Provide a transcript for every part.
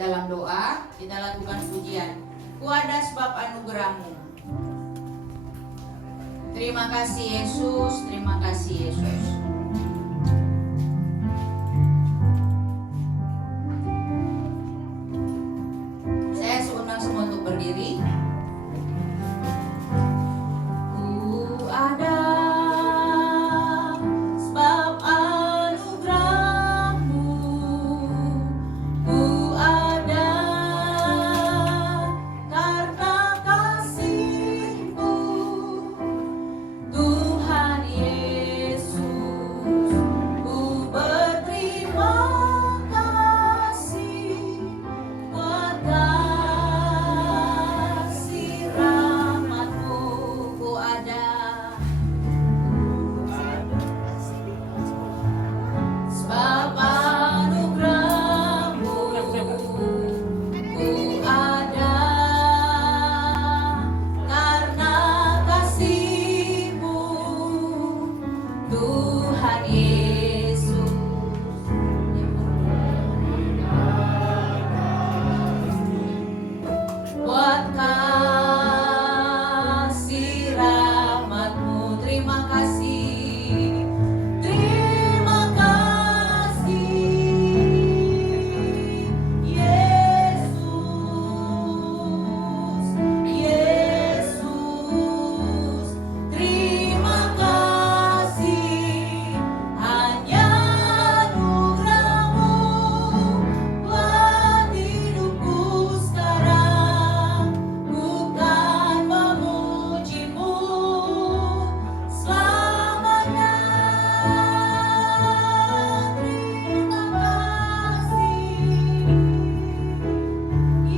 Dalam doa kita lakukan pujian. Ku ada sebab anugerah-Mu. Terima kasih Yesus, terima kasih Yesus. Saya undang semua untuk berdiri. Ku ada sebab anugerah-Mu. Ku ada karena kasih-Mu. Tuhan Yesus, ku berterima kasih buat kasih rahmat-Mu. Ku ada sebab anugerah-Mu. Ku ada karena kasih-Mu. Tuhan Yesus, buat kasih rahmat-Mu. Terima kasih, terima kasih Yesus, Yesus. Terima kasih, hanya anugerah-Mu buat hidupku sekarang. Ku kan memuji-Mu selamanya. Terima kasih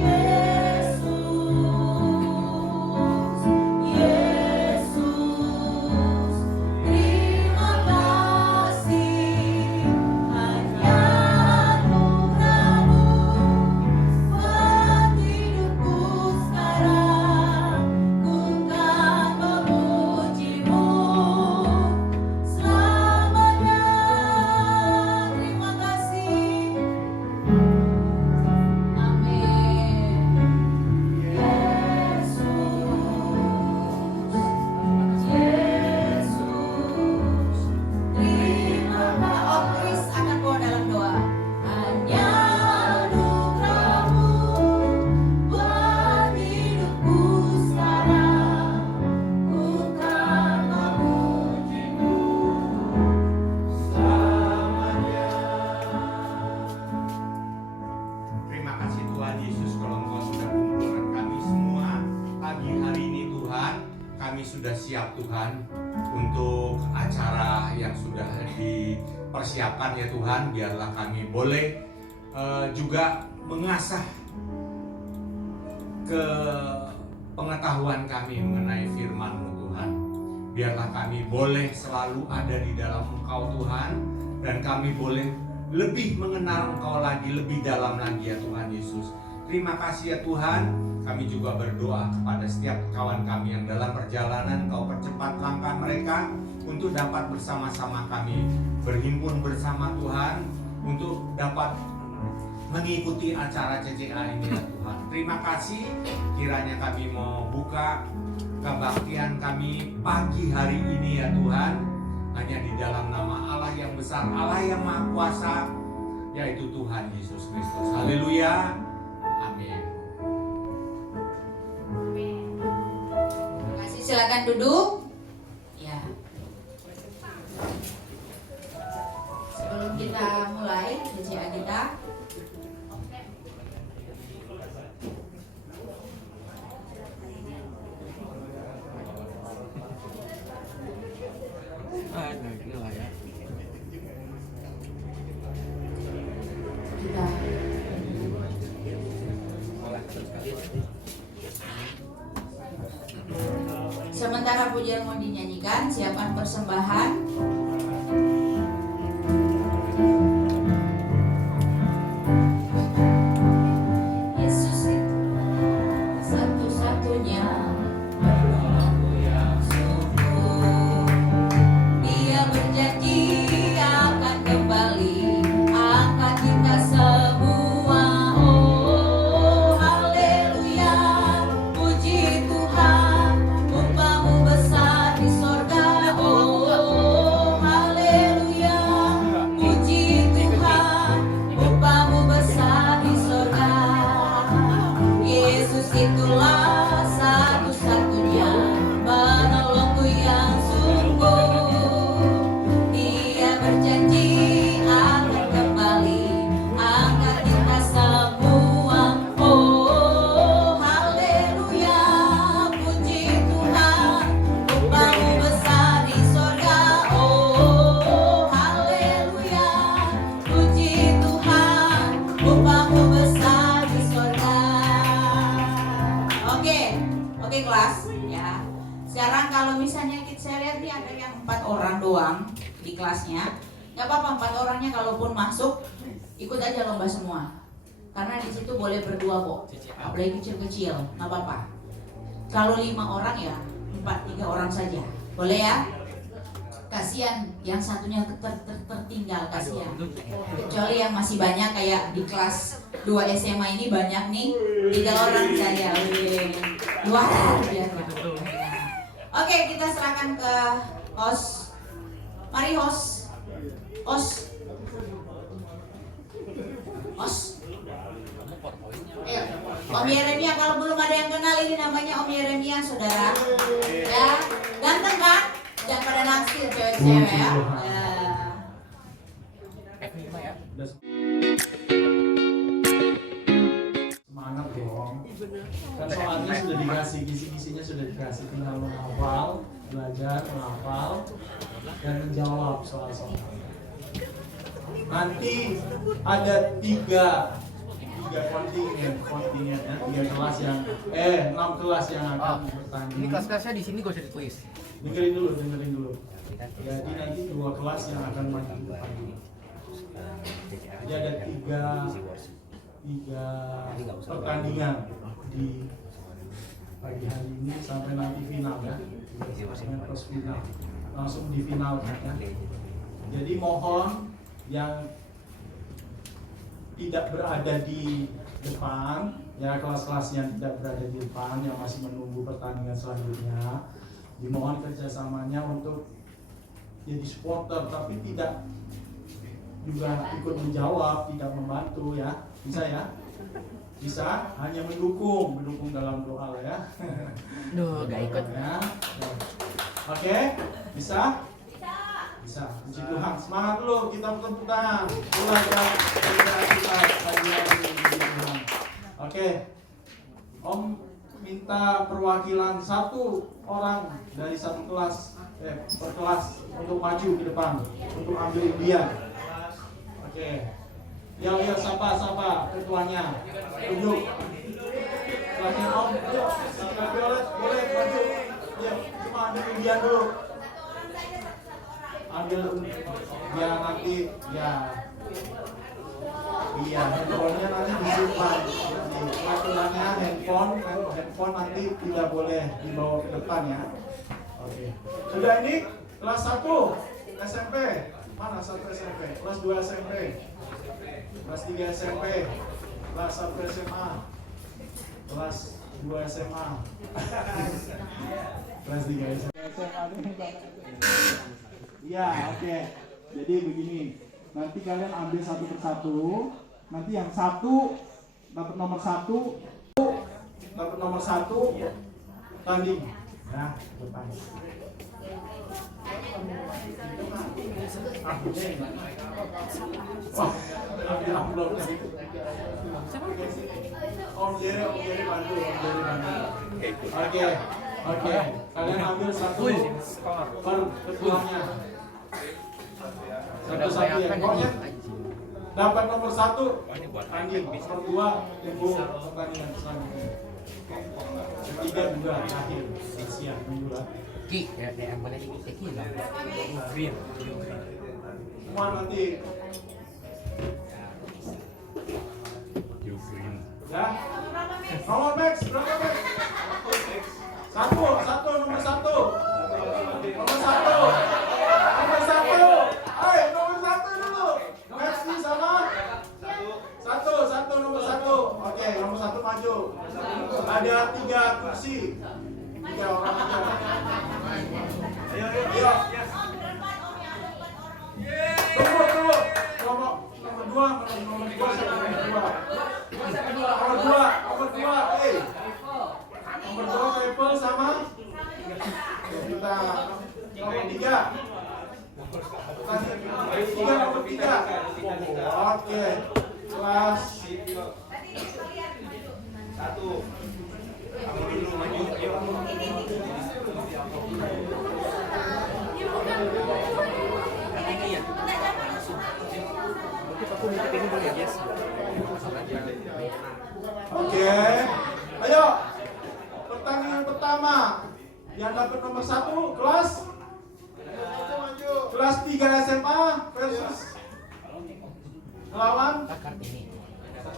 Yesus, Yesus. Terima kasih, hanya anugerah-Mu buat hidupku sekarang. Ku kan memuji-Mu selamanya. Terima kasih. Amin. Yesus, Yesus. Terima kasih. Oh, Chris akan bawa dalam doa. Hanya anugerah-Mu buat hidupku sekarang. Ku kan memuji-Mu selamanya. Terima kasih Tuhan Yesus, kalau Engkau sudah kumpulkan kami semua pagi hari ini Tuhan. Kami sudah siap Tuhan untuk acara yang sudah dipersiapkan ya Tuhan. Biarlah kami boleh juga mengasah ke pengetahuan kami mengenai firman-Mu Tuhan. Biarlah kami boleh selalu ada di dalam Engkau Tuhan, dan kami boleh lebih mengenal Engkau lagi, lebih dalam lagi ya Tuhan Yesus. Terima kasih ya Tuhan. Kami juga berdoa kepada setiap kawan kami yang dalam perjalanan, Engkau percepat langkah mereka untuk dapat bersama-sama kami berhimpun bersama Tuhan, untuk dapat mengikuti acara CCA ini ya Tuhan. Terima kasih, kiranya kami mau buka kebaktian kami pagi hari ini ya Tuhan, hanya di dalam nama Allah yang besar, Allah yang Maha Kuasa, yaitu Tuhan Yesus Kristus. Haleluya. Amin. Terima kasih, silakan duduk. Ya. Sebelum kita mulai PCA kita, kita sementara pujian mau dinyanyikan, siapkan persembahan. Yesus itu satu-satunya aku yang sungguh. Dia berjanji akan kembali angkat kita semua. Oh, misalnya saya lihat nih ada yang 4 orang doang di kelasnya, nggak apa-apa 4 orangnya kalaupun masuk ikut aja lomba semua. Karena di situ boleh berdua kok, apalagi kecil-kecil, nggak apa-apa. Kalau 5 orang ya 3 orang saja, boleh ya? Kasihan yang satunya tertinggal, kasihan. Kecuali yang masih banyak kayak di kelas 2 SMA ini banyak nih, 3 orang saja. Luar biasa. Oke, kita serahkan ke host. Mari host. Host. Ayo, Om Yeremia, kalau belum ada yang kenal ini namanya Om Yeremia, saudara. Ya, ganteng kan? Jangan pada naksir cewek-cewek ya. Semangat dong. Kan soalnya sudah dikasih, kisi-kisinya sudah dikasih, tinggal menghafal, belajar menghafal dan menjawab soal-soal. Nanti ada tiga kontingen ya, 3 kelas yang 6 kelas yang akan bertanding. Ini kelas-kelasnya di sini gak usah ditulis. Dengerin dulu. Jadi nanti 2 kelas yang akan maju ke depan. Jadi ada tiga pertandingan di pagi hari ini sampai nanti final ya, sampai terus final, langsung di final ya. Jadi mohon yang tidak berada di depan ya, kelas-kelas yang tidak berada di depan yang masih menunggu pertandingan selanjutnya, dimohon kerjasamanya untuk jadi supporter tapi tidak juga ikut menjawab, tidak membantu ya, bisa ya? Bisa, hanya mendukung dalam doa lah ya. Duh, gak ikut ya. Oke, bisa? Bisa, puji Tuhan. Semangat dulu, kita tepuk tangan. Mulai ya, kita kajian ini. Oke, Om minta perwakilan 1 orang dari 1 kelas per kelas untuk maju ke depan untuk ambil undian. Oke, ya sapa ketuanya, tunjuk. Kelasnya Om, yuk, Kak Violet boleh maju. Ya, cuma ambil undian dulu. Ambil ya nanti ya. Iya, handphonenya nanti disimpan. Aturannya handphone nanti tidak boleh dibawa ke depan ya. Oke. Sudah ini kelas 1 SMP. Mana 1 SMP? Kelas 2 SMP. Kelas 3 SMP. Kelas 1 SMA. Kelas 2 SMA. Kelas 3 SMA. Iya, oke. Jadi begini. Nanti kalian ambil satu persatu. Nanti yang 1 dapat nomor 1, tanding. Ya, depan. Wah, ambil amplop tadi. Om Jerry bantu. Oke. Kalian ambil 1 per ketuanya. Satu-satu ya. Pokoknya dapat nomor 1 tanding, nomor 2 tunggu pertandingan selanjutnya. Ketiga juga terakhir siap minggu lah. Ki, yang boleh Ki lah. Green. Semua nanti. Ya. Nomor Max, berapa Max? 1, nomor 1. Nomor 1. Hai, nomor 1 dulu. Max ini sama. 1, nomor 1. Oke, nomor 1 maju. Ada 3 kursi. 3 orang aja. Ayo. Tunggu. Nomor 2 siapa? Nomor 2. Nomor 2 Apple sama kita nomor 3. Nomor 3. Oke. Kelas 1. Kamu dulu maju. Oke. Ayo. Pertandingan pertama Yang dapat nomor 1 kelas 3 SMA versus melawan Kartini. 3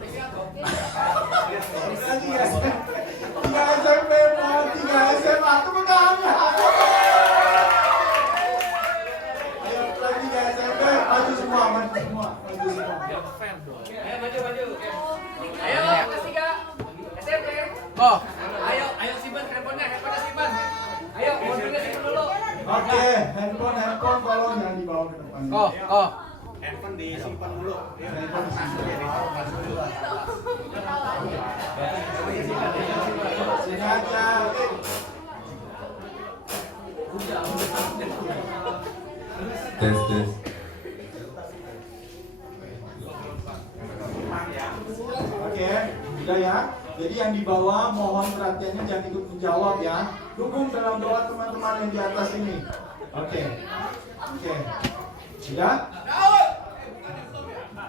SMP melawan 3 SMA. Tepuk tangannya. Ayo kelas 3 SMP maju semua, maju semua. Ayo maju. Ayo kelas 3 SMP. Oh, Ayo simpan handphonenya simpan. Ayo modulnya simpan dulu. Oke, handphone tolong jangan dibawa ke depan. oh. Handphone disimpan dulu. Handphone sini aja. Tes. Oke, udah ya. Jadi yang di bawah mohon perhatiannya jangan ikut menjawab ya. Dukung dalam doa teman-teman yang di atas ini. Oke. Sudah?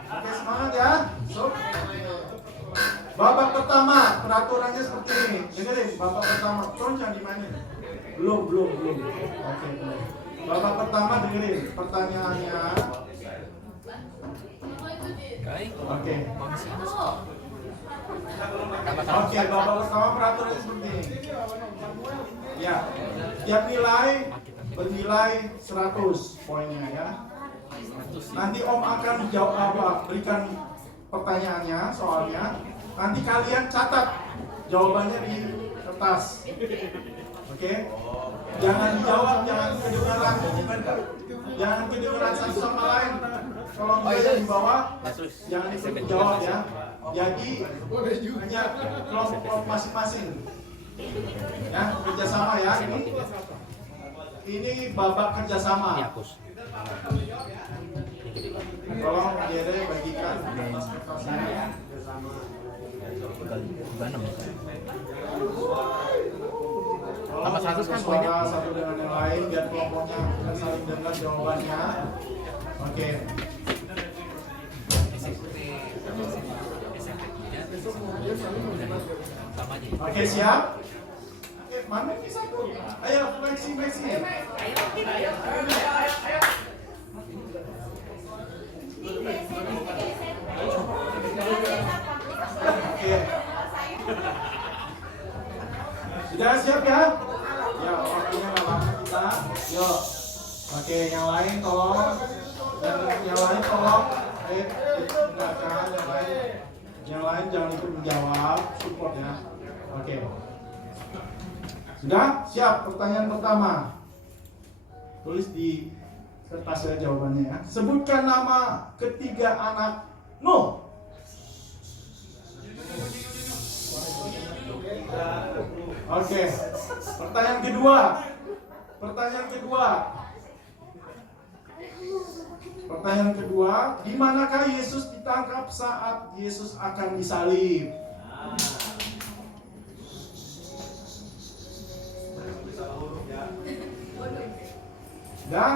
Oke, semangat ya. So, babak pertama peraturannya seperti ini. Dengerin, babak pertama. Tolong jangan dimainin. Belum. Oke, belum. Babak pertama dengerin pertanyaannya. Oke. Oke, babak pertama peraturannya seperti ini. Ya, tiap nilai bernilai 100 poinnya ya. Nanti Om akan berikan pertanyaannya, soalnya. Nanti kalian catat jawabannya di kertas. Oke? Jangan dijawab, jangan kedengaran satu sama lain. Kalau dia di bawah, jangan ikut jawab ya. Jadi hanya kelompok masing-masing. Ya, kerjasama ya. Ini babak kerjasama. Tolong Jere bagikan kertasnya. Tambah 100 kan suara poinnya? satu dengan yang lain biar kelompoknya saling dengar jawabannya. Oke. Oke, siap? Oke, mana ini satu? Ayo, Maxi. Oke. Sudah siap ya? Ya, waktunya nggak lama kita. Yuk. Oke, yang lain tolong. Yang lain tolong. Dengarkan yang lain. Yang lain jangan ikut menjawab, support ya. Oke. Sudah? Siap? Pertanyaan pertama. Tulis di kertas ya jawabannya ya. Sebutkan nama ketiga anak Nuh. Oke. Pertanyaan kedua. Pertanyaan kedua, di manakah Yesus ditangkap saat Yesus akan disalib? Sudah?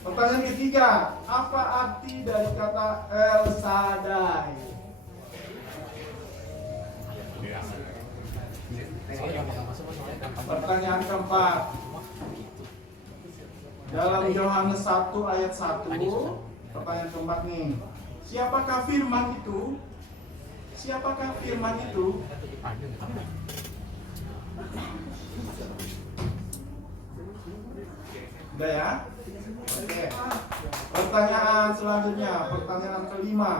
Pertanyaan ketiga, apa arti dari kata El Shaddai? Pertanyaan keempat, dalam Yohanes 1 ayat 1, pertanyaan keempat nih, siapakah firman itu? Udah ya? Oke. Pertanyaan selanjutnya, pertanyaan kelima.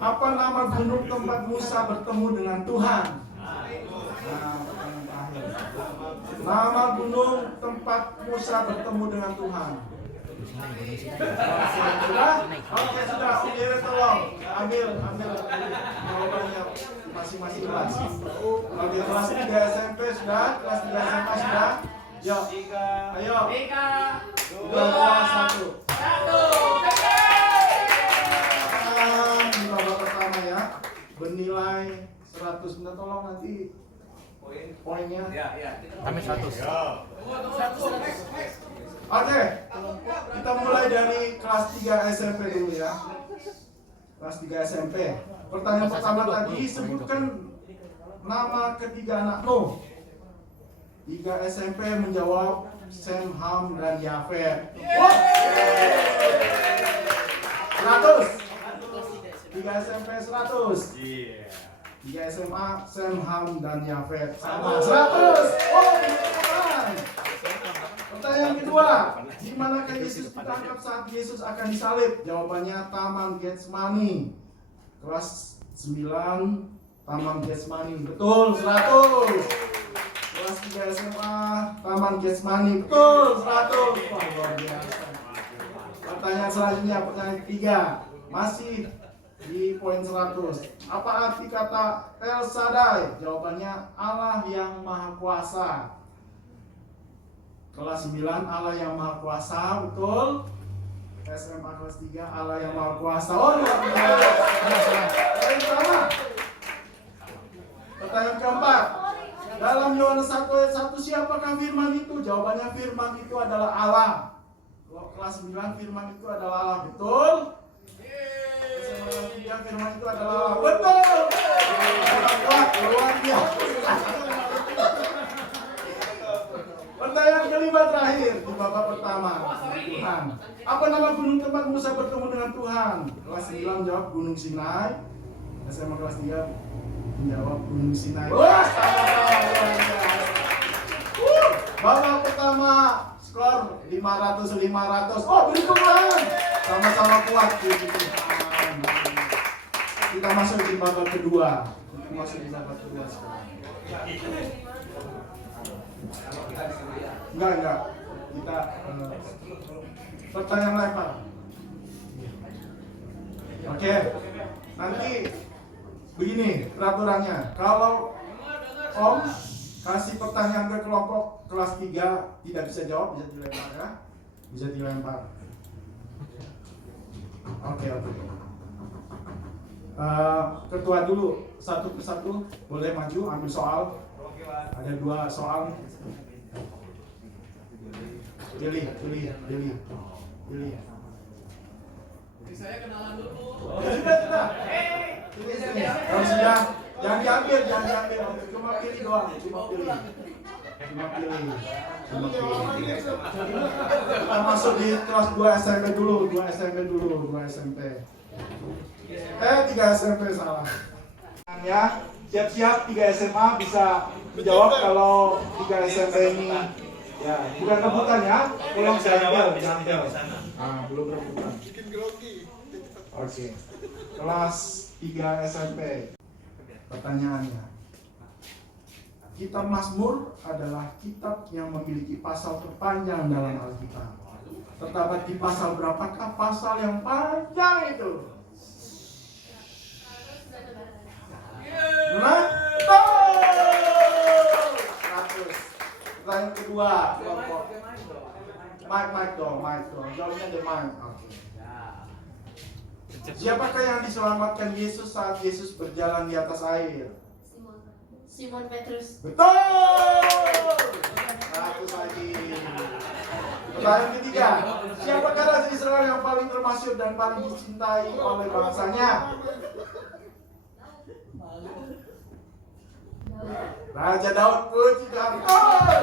Apa nama gunung tempat Musa bertemu dengan Tuhan? Nama gunung tempat Musa bertemu dengan Tuhan. Sudah? Oke, sudah. Oke, tolong ambil jawabannya masing-masing kelas. Oke, kelas 3 SMP sudah, kelas 3 SMA sudah. Yuk, ayo. 3, 2, 1. Ini babak pertama ya. Bernilai 100. Minta tolong nanti poinnya? Kami 100. Oke, kita mulai dari kelas 3 SMP dulu ya. Kelas 3 SMP. Pertanyaan pertama tadi, sebutkan nama ketiga anak Nuh. 3 SMP menjawab Sem, Ham, dan Yafet. 100. 3 SMP 100. 3 SMA Sem, Ham, dan Yafet sama 100. Teman. Pertanyaan kedua, di manakah Yesus ditangkap saat Yesus akan disalib? Jawabannya Taman Getsemani. Kelas 9 Taman Getsemani. Betul, 100. Kelas 3 SMA Taman Getsemani. Betul, 100. Wah, luar biasa. Pertanyaan selanjutnya, pertanyaan ketiga, masih di poin 100. Apa arti kata El Shaddai? Jawabannya Allah yang Maha Kuasa. Kelas 9 Allah yang Maha Kuasa, betul. SMA kelas 3 Allah yang Maha Kuasa. Oh, luar biasa. Yang pertama. Pertanyaan keempat. Dalam Yohanes 1 ayat 1, siapakah firman itu? Jawabannya firman itu adalah Allah. Kalau kelas 9 firman itu adalah Allah, betul. SMA kelas 3 firman itu adalah Allah, betul. Luar biasa. Pertanyaan kelima terakhir di babak pertama. Tuhan. Apa nama gunung tempat Musa bertemu dengan Tuhan? Kelas 9 jawab Gunung Sinai. SMA kelas 3 menjawab Gunung Sinai. Wah, babak pertama skor 500-500. Oh, beri Tuhan. Sama-sama kuat puji Tuhan. Kita masuk di babak kedua. Sekarang. Enggak. Kita pertanyaan lempar. Oke. Nanti begini peraturannya. Kalau Om kasih pertanyaan ke kelompok kelas 3 tidak bisa jawab, bisa dilempar ya. Bisa dilempar. Oke. Ketua dulu satu persatu boleh maju ambil soal. Ada 2 soal. Pilih. Saya kenalan dulu. Sudah. Kalau sudah, jangan diambil. Cuma pilih doang. Cuma pilih. Kita masuk di kelas 2 SMP dulu. 2 SMP. 3 SMP salah. Ya, siap-siap 3 SMA bisa menjawab kalau 3 SMP ini. Ya, bukan rebutan ya. Tolong jangan. Belum rebutan. Oke. Kelas 3 SMP. Pertanyaannya. Kitab Mazmur adalah kitab yang memiliki pasal terpanjang dalam Alkitab. Terdapat di pasal berapakah pasal yang panjang itu? Benar? Pertanyaan kedua, kelompok. Mic dong. Jawabnya di mic. Oke. Siapakah yang diselamatkan Yesus saat Yesus berjalan di atas air? Simon Petrus. Betul. 100 lagi. Pertanyaan ketiga, siapakah raja Israel yang paling termasyhur dan paling dicintai oleh bangsanya? Raja Daud, puji Tuhan.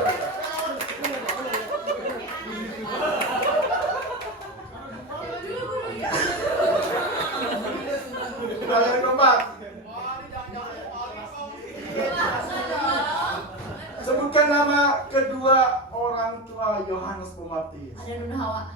Pertanyaan keempat. Sebutkan nama kedua orang tua Yohanes Pembaptis. Ada Nuna Hawa.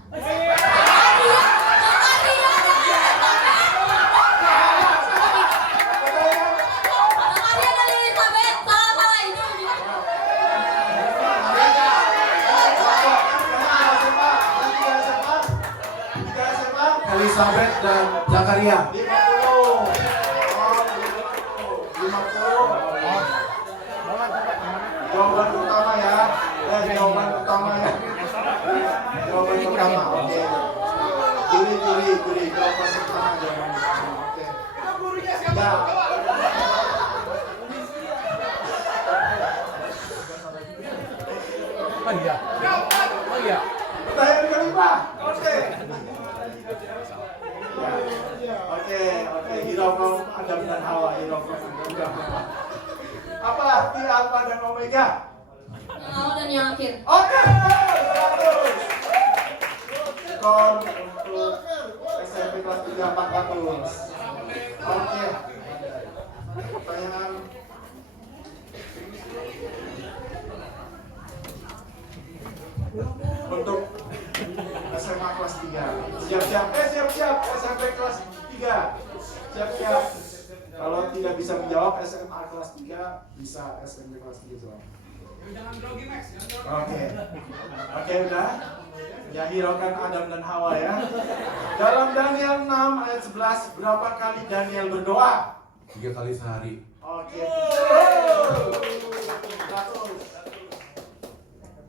Elizabeth dan Zakaria. 50. Jawaban pertama ya. Jawaban pertama. Oke. Pilih. Jawaban pertama. Oke. Ya. Oh iya. Oh iya. Pertanyaan kelima. Oke, Hiraukan Adam dan Hawa. Apa arti Alfa dan Omega? Awal dan yang akhir. Oke, 100. Skor untuk SMP kelas 3 400. Oke. Pertanyaan untuk SMA kelas 3. Siap-siap SMP kelas 3. Siap-siap. Kalau tidak bisa menjawab SMA kelas 3, bisa SMP kelas 3 jawab. Oke, udah. Ya, hiraukan Adam dan Hawa ya. Dalam Daniel 6 ayat 11, berapa kali Daniel berdoa? 3 kali sehari. Oke.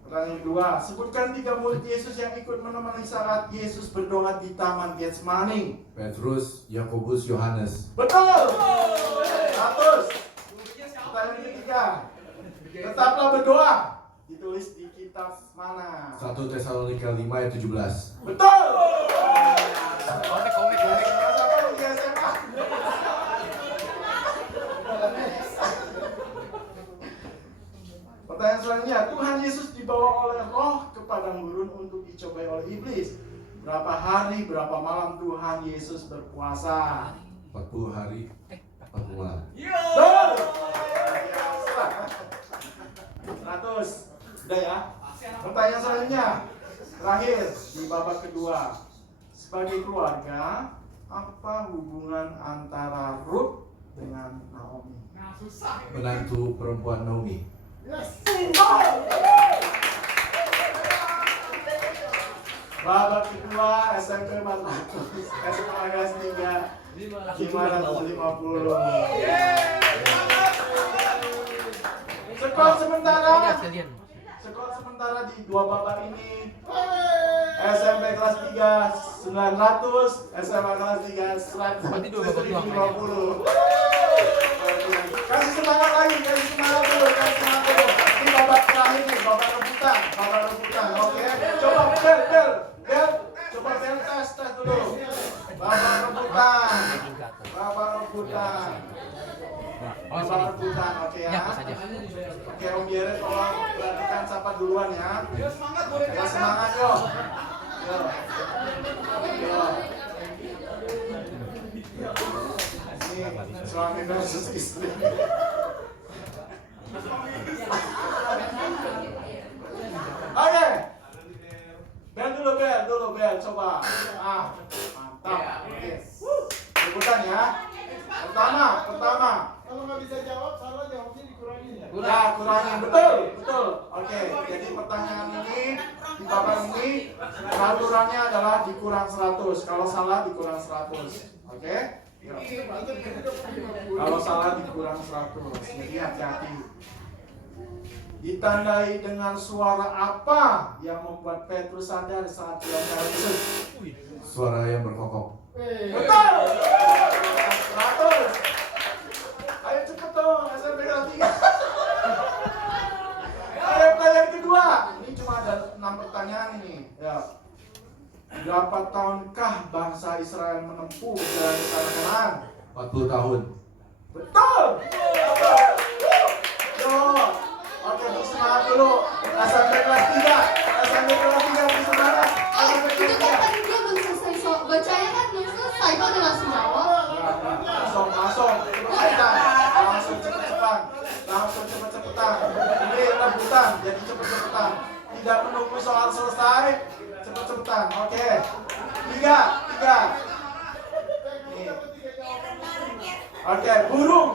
Pertanyaan kedua, sebutkan 3 murid Yesus yang ikut menemani saat Yesus berdoa di Taman Getsemani. Petrus, Yakobus, Yohanes. Betul. 100. Pertanyaan ketiga, tetaplah berdoa. Ditulis di kitab mana? 1 Tesalonika 5 ayat 17. Betul. Komik. Siapa di SMA? Pertanyaan selanjutnya, Tuhan Yesus dibawa oleh Roh ke padang gurun untuk dicobai oleh iblis. Berapa hari, berapa malam Tuhan Yesus berpuasa? 40 hari, 40 malam. Betul. 100. Udah ya. Pertanyaan selanjutnya, terakhir di babak kedua. Sebagai keluarga, apa hubungan antara Ruth dengan Naomi? Menantu perempuan Naomi. Babak kedua SMP 400, SMA kelas 3 550. Skor sementara di dua babak ini SMP kelas 3 900, SMA kelas 3 150. Kasih semangat lagi, kasih semangat dulu. Ini babak terakhir nih, babak rebutan. Oke, coba Bel, coba Bel tes dulu. Babak rebutan. Oke ya. Oke, Om Jere tolong perhatikan siapa duluan ya. Semangat yuk. Ini suami versus istri. Oke. Bel dulu, coba. Mantap. Oke. Rebutan ya. Pertama. Kalau nggak bisa jawab, salah jawabnya dikurangin ya? Ya, kurangin. Betul. Oke, jadi pertanyaan ini di babak ini peraturannya adalah dikurang 100. Kalau salah dikurang 100. Oke? Kalau salah dikurang 100. Jadi hati-hati. Ditandai dengan suara apa yang membuat Petrus sadar saat dia melihat Yesus? Suara yang berkokok. Betul. 100. Ayo cepet dong, SMP kelas 3. Ayo pertanyaan kedua. Ini cuma ada 6 pertanyaan ini. Ya. Berapa tahunkah bangsa Israel menempuh jalan ke tanah Kanaan? 40 tahun. Betul. Yo. Oke, bersemangat dulu. SMP kelas 3. Bersemangat. SMP Itu kelas 3. kan tadi dia belum selesai bacanya kan belum selesai, kok udah langsung jawab? Langsung cepet-cepetan. Ini rebutan, jadi cepet-cepetan. Tidak menunggu soal selesai, cepet-cepetan. Oke. 3. Nih. Oke,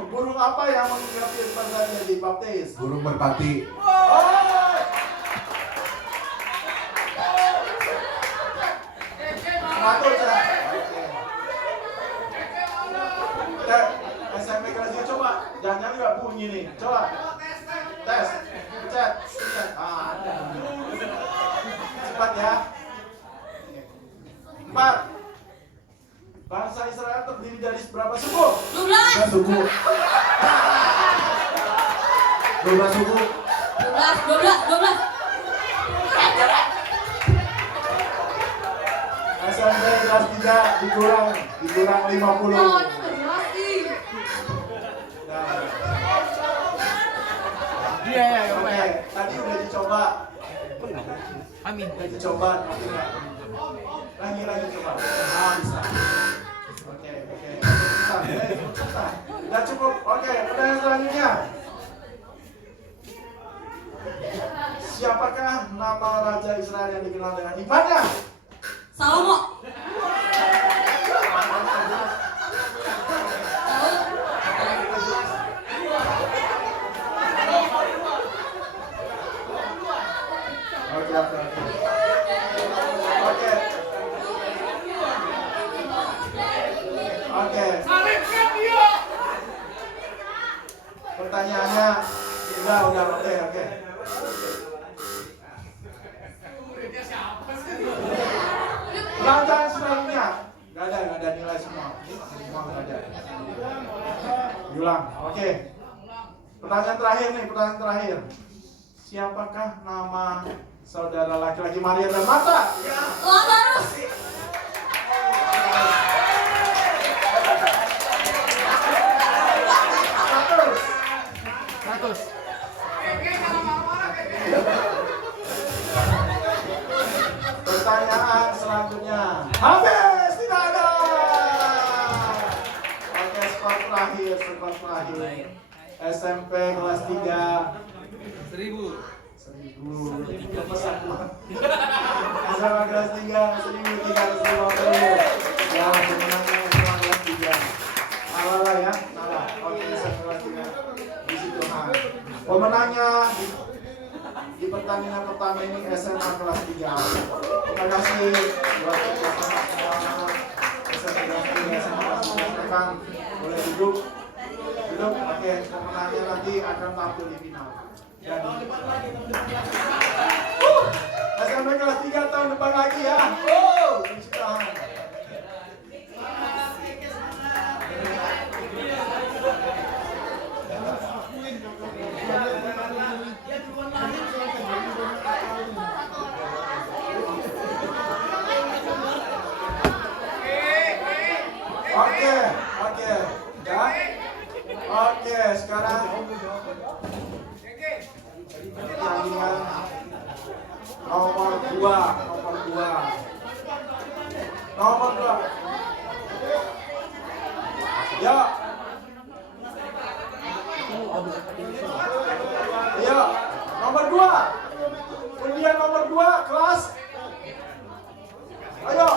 burung apa yang mengikuti perjanjian dibaptis? Burung merpati. SMP kelas 3 coba, jangan nggak bunyi nih, coba tes, pencet, ada. Cepat ya. 4. Bangsa Israel terdiri dari berapa suku? 12. 12 suku. 12 suku. 12. SMP kelas 3 dikurang 50. Jawabannya nggak jelas sih. Nah, Iya ya, oke, tadi udah dicoba. Amin. Udah dicoba, tapi enggak. Lagi coba. Ah, bisa. Oke. Bisa. Udah cukup. Oke, pertanyaan selanjutnya. Siapakah nama Raja Israel yang dikenal dengan hikmatnya? Salomo. Oke. Pertanyaannya udah oke. Pertanyaan selanjutnya nggak ada nilai semua nggak ada. Diulang, oke. Pertanyaan terakhir. Siapakah nama saudara laki-laki Maria dan Marta? Lazarus. Pertanyaan selanjutnya. Habis, tidak ada. Oke, skor terakhir. SMP kelas 3. 1000. SMA kelas 3 1.350. Ya, sebenarnya SMA kelas 3. Salah ya. Oke, SMA kelas 3. Di situ pemenangnya di pertandingan pertama ini SMA kelas 3. Terima kasih buat teman-teman semua. SMA kelas 3, SMA kelas 3 silakan boleh duduk. Oke, pemenangnya nanti akan tampil di final. Dan SMP kelas 3 tahun depan lagi ya. Puji Tuhan. Oke. Ya. Oke, sekarang pertandingan nomor 2. Ya. Nomor 2. Undian nomor 2 kelas. Ayo.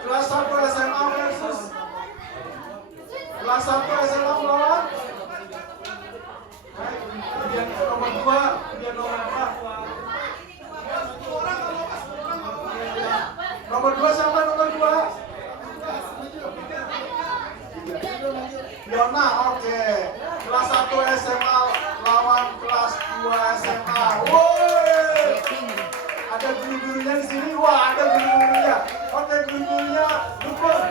Kelas 1 SMA versus kelas 1 SMA melawan undian nomor 2. Nomor 2 siapa nomor 2? Yona, oke. Kelas 1 SMA lawan kelas 2 SMA. Woi. Ada guru-gurunya di sini. Wah, ada guru-gurunya. Oke, guru-gurunya dukung.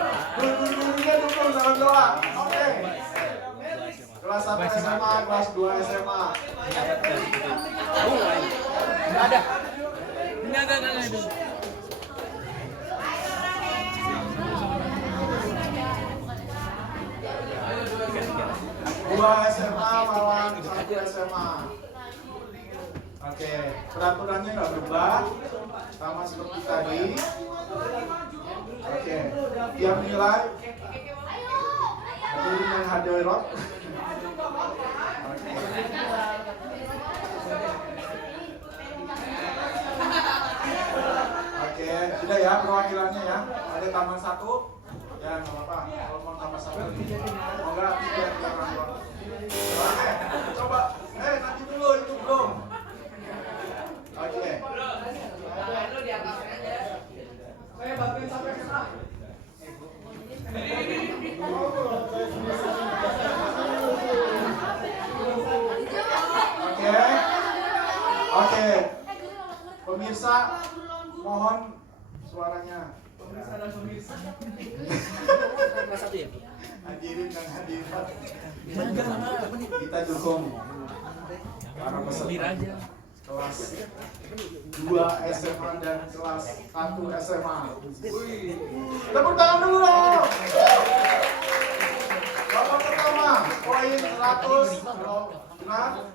Dalam doa. Oke. Kelas 1 SMA, kelas 2 SMA. Enggak ada. Enggak. Dua SMA lawan 1 SMA. Oke, peraturannya nggak berubah, sama seperti tadi. Oke, tiap nilai hadirin yang hadirat. Oke, sudah ya perwakilannya ya. Ada tambah 1. Ya, nggak apa-apa. Kalau mau tambah 1 semoga tidak kurang. Oke, coba. Nanti dulu itu belum. Oke. Saya bantuin sampai ke sana. Oke. Pemirsa, mohon suaranya. Hadirin dan hadirat. Kita dukung para peserta. kelas 2 SMA dan kelas 1 SMA. Tepuk tangan dulu dong. Nomor pertama, poin 100 kalau benar.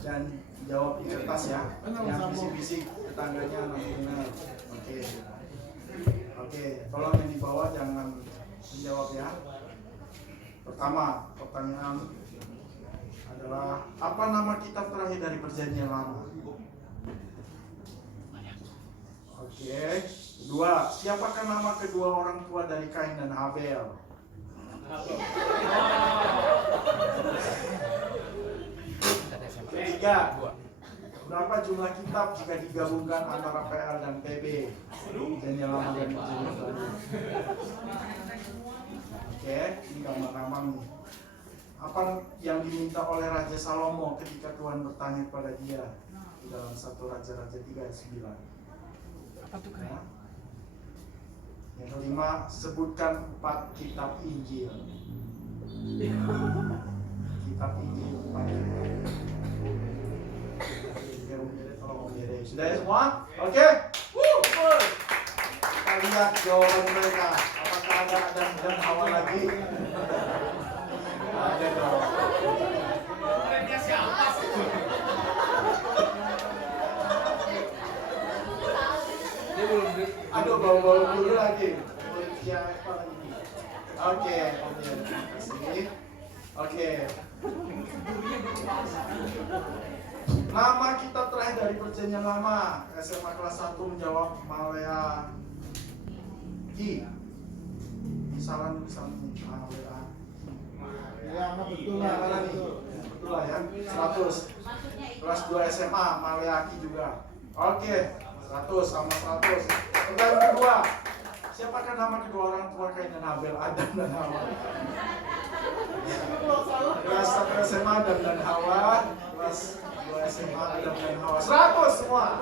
Dan jawab di kertas ya. Yang bisik-bisik tetangganya nanti benar. Oke. Oke, tolong yang di bawah jangan menjawab ya. Pertama, pertanyaan adalah apa nama kitab terakhir dari Perjanjian Lama? Oke. Kedua, siapakah nama kedua orang tua dari Kain dan Habel? Ketiga, berapa jumlah kitab jika digabungkan antara PL dan PB? Perjanjian Lama dan Perjanjian Baru. Oke, ini gambar-gambar nih. Apa yang diminta oleh Raja Salomo ketika Tuhan bertanya kepada dia di dalam 1 Raja-Raja 3 ayat 9? Apa tuh Ya. Yang kelima, sebutkan 4 kitab Injil. Kitab Injil 4. Sudah ya semua? Oke? Good. Kita lihat jawaban mereka. Apakah ada Adam dan Hawa lagi? Ada dong. Aduh, bawa-bawa dulu lagi. Siapa lagi? Oke, terima kasih. Oke. Nama kitab terakhir dari Perjanjian Lama. SMA kelas 1 menjawab Malea Ki. Misalnya Malea. Ya, betul Ya, lah. mana nih? Betul lah ya. 100. Kelas 2 SMA Malea Ki juga. Oke, 100 sama 100. Pertanyaan kedua. Siapakah nama kedua orang tua Kain dan Habel? Adam dan Hawa. Kelas 1 SMA Adam dan Hawa. Kelas 2 SMA Adam dan Hawa. 100 semua.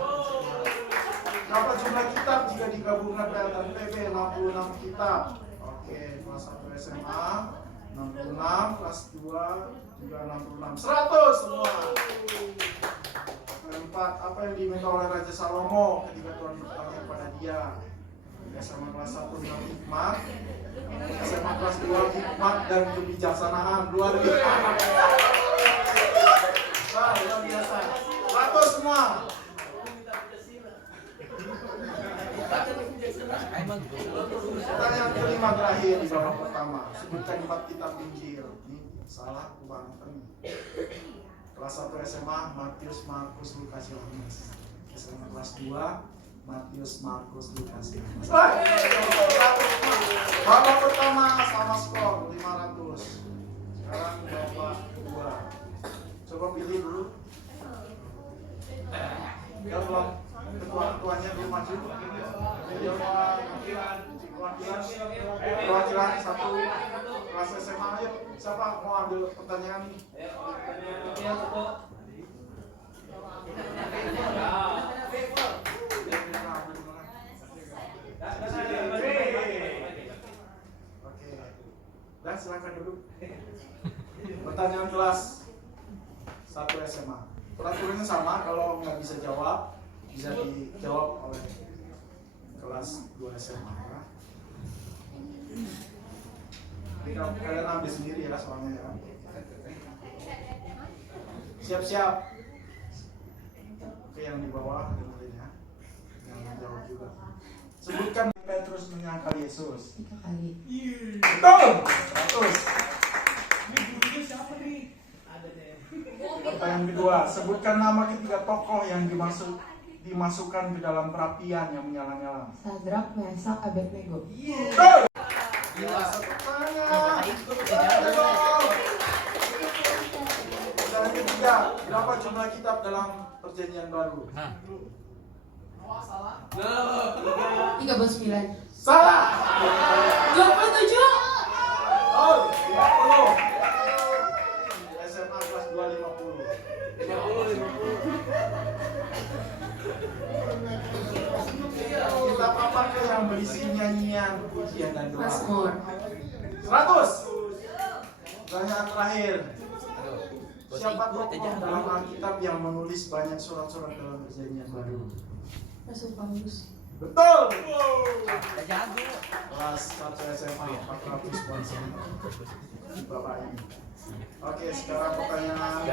Berapa jumlah kitab jika digabungkan PL dan PB? 66 kitab. Oke, kelas 1 SMA 66, kelas 2 juga 66. 100 semua. Keempat, apa yang diminta oleh Raja Salomo ketika Tuhan bertanya kepada dia? SMA kelas 1 dengan hikmat, SMA kelas 2 hikmat dan kebijaksanaan. Luar biasa. Wah, luar biasa. 100 semua. Pertanyaan kelima terakhir di babak pertama. Sebutkan 4 kitab Injil. Ini salah kebangetan. Kelas 1 SMA Matius, Markus, Lukas, Yohanes. SMA kelas 2 Matius, Markus, Lukas, Yohanes. Babak pertama sama skor 500. Sekarang babak kedua. Coba pilih dulu. Ya belum. Ketua-ketuanya dulu maju. Perwakilan 1 kelas SMA. Ayo, siapa mau ambil pertanyaan? Oke. Dan silakan duduk. Pertanyaan kelas 1 SMA. Peraturannya sama, kalau nggak bisa jawab, bisa dijawab oleh kelas 2 SMA ya. Jadi kalian ambil sendiri ya soalnya ya. Siap-siap. Oke, yang di bawah dengerin ya. Yang menjawab juga. Sebutkan Petrus menyangkal Yesus. 3 kali. Betul. 100. Pertanyaan kedua, sebutkan nama ketiga tokoh yang dimasukkan ke dalam perapian yang menyala-nyala. Sadrak, Mesak, Abednego. Betul. Gila, satu tangan. Pertanyaan ketiga, berapa jumlah kitab dalam Perjanjian Baru? 39. Salah. 27. Oh, 50. SMA kelas 2 50. Kitab apakah yang berisi nyanyian, pujian dan doa? Mazmur. 100. Pertanyaan terakhir. Siapa tokoh dalam Alkitab yang menulis banyak surat-surat dalam Perjanjian Baru? Rasul Paulus. Betul. Udah jago. Kelas 1 SMA 400 poin Bapak ini. Oke, sekarang pertanyaan.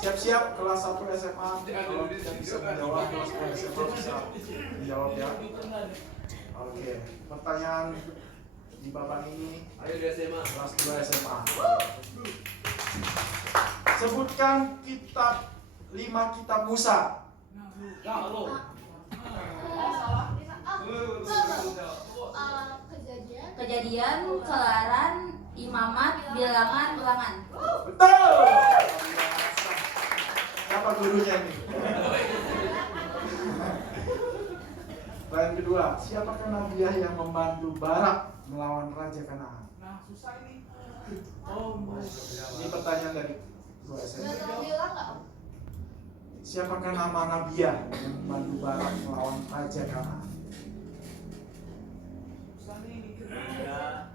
Siap-siap kelas 1 SMA. Kalau tidak bisa menjawab, kelas 2 SMA bisa menjawab ya. Oke, pertanyaan di Bapak ini. Ayo di SMA. Kelas 2 SMA. Sebutkan 5 kitab Musa. Kejadian, Keluaran, Imamat, Bilangan, Ulangan. Betul. Siapa gurunya nih? Pertanyaan kedua, siapakah nabiah yang membantu Barak melawan Raja Kanaan? Nah, susah ini. Ini pertanyaan dari 2 SMA. Bilang nggak? Siapakah nama nabiah yang membantu Barak melawan Raja Kanaan? Susah nih mikir.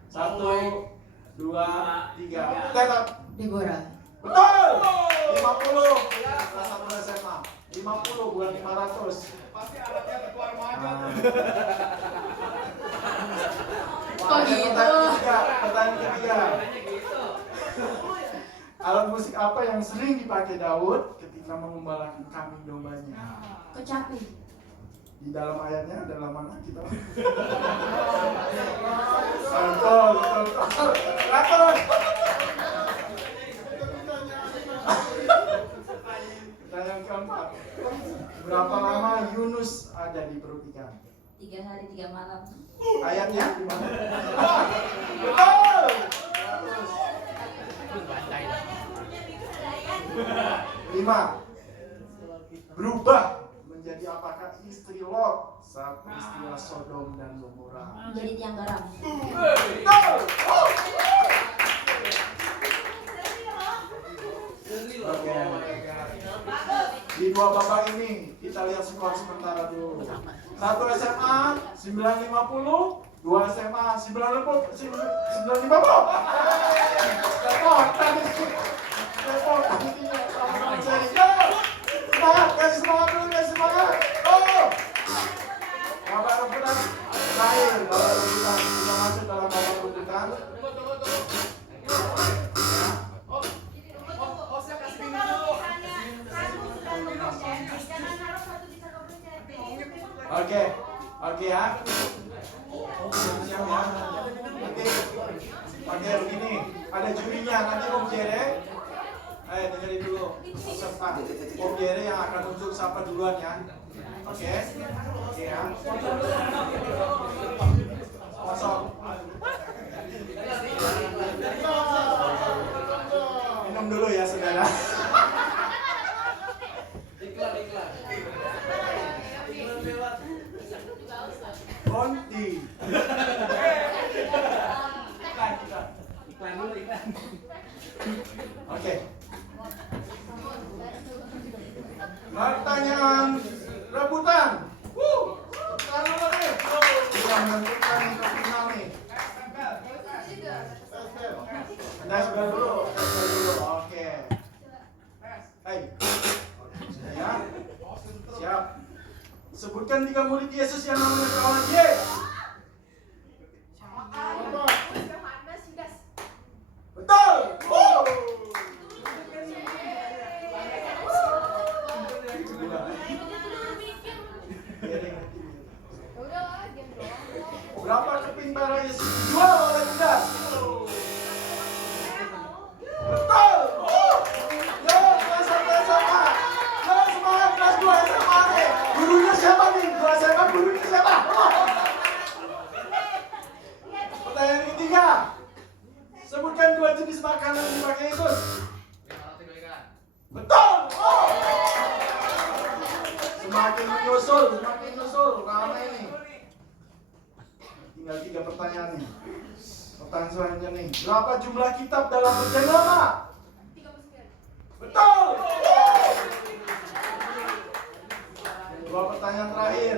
1, 2, 3. Tetap. Deborah. Betul. 50. Kelas 1 SMA. 50 bukan 500. Pasti alatnya keluar remaja. Kok gitu? Pertanyaan ketiga. Caranya gitu. Alat musik apa yang sering dipakai Daud ketika mengembalakan kambing dombanya? Kecapi. Di dalam ayatnya dalam mana kita? Betul. Pertanyaan keempat. Berapa lama Yunus ada di perut ikan? 3 hari 3 malam. Ayatnya di mana? Betul. Bantai. 5. Berubah menjadi apakah istri Lot saat peristiwa Sodom dan Gomora? Menjadi tiang garam. Betul. Oke. Di 2 babak ini kita lihat skor sementara dulu. 1 SMA 950, 2 SMA 950. Semangat, kasih semangat dulu, kasih semangat. Babak rebutan terakhir, babak rebutan kita masuk dalam babak rebutan. Oh, saya kasih minum dulu. Oke ya. Siap ya. Oke begini, ada jurinya nanti Om Jere. Ayo dengerin dulu peserta. Om Jere yang akan tunjuk siapa duluan ya. Oke ya. Kosong. Minum dulu ya saudara. Iklan. Konti. Iklan dulu. Oke. Pertanyaan rebutan. Sekarang dulu nih. Kita menentukan untuk final nih. Tes dulu. Oke. Hai. Ya. Siap. Sebutkan 3 murid Yesus yang namanya kawan Y. Betul. Berapa keping bara Yesus dijual oleh Judas? Betul. Yo, kelas 1 SMA. Yo, semangat kelas 2 SMA nih. Gurunya siapa nih? 2 SMA gurunya siapa? Pertanyaan ketiga. Sebutkan 2 jenis makanan yang dipakai Yesus. Betul. Semakin menyusul, ramai nih. Tinggal 3 pertanyaan nih. Pertanyaan selanjutnya nih. Berapa jumlah kitab dalam Perjanjian Lama? Betul. 2 pertanyaan terakhir.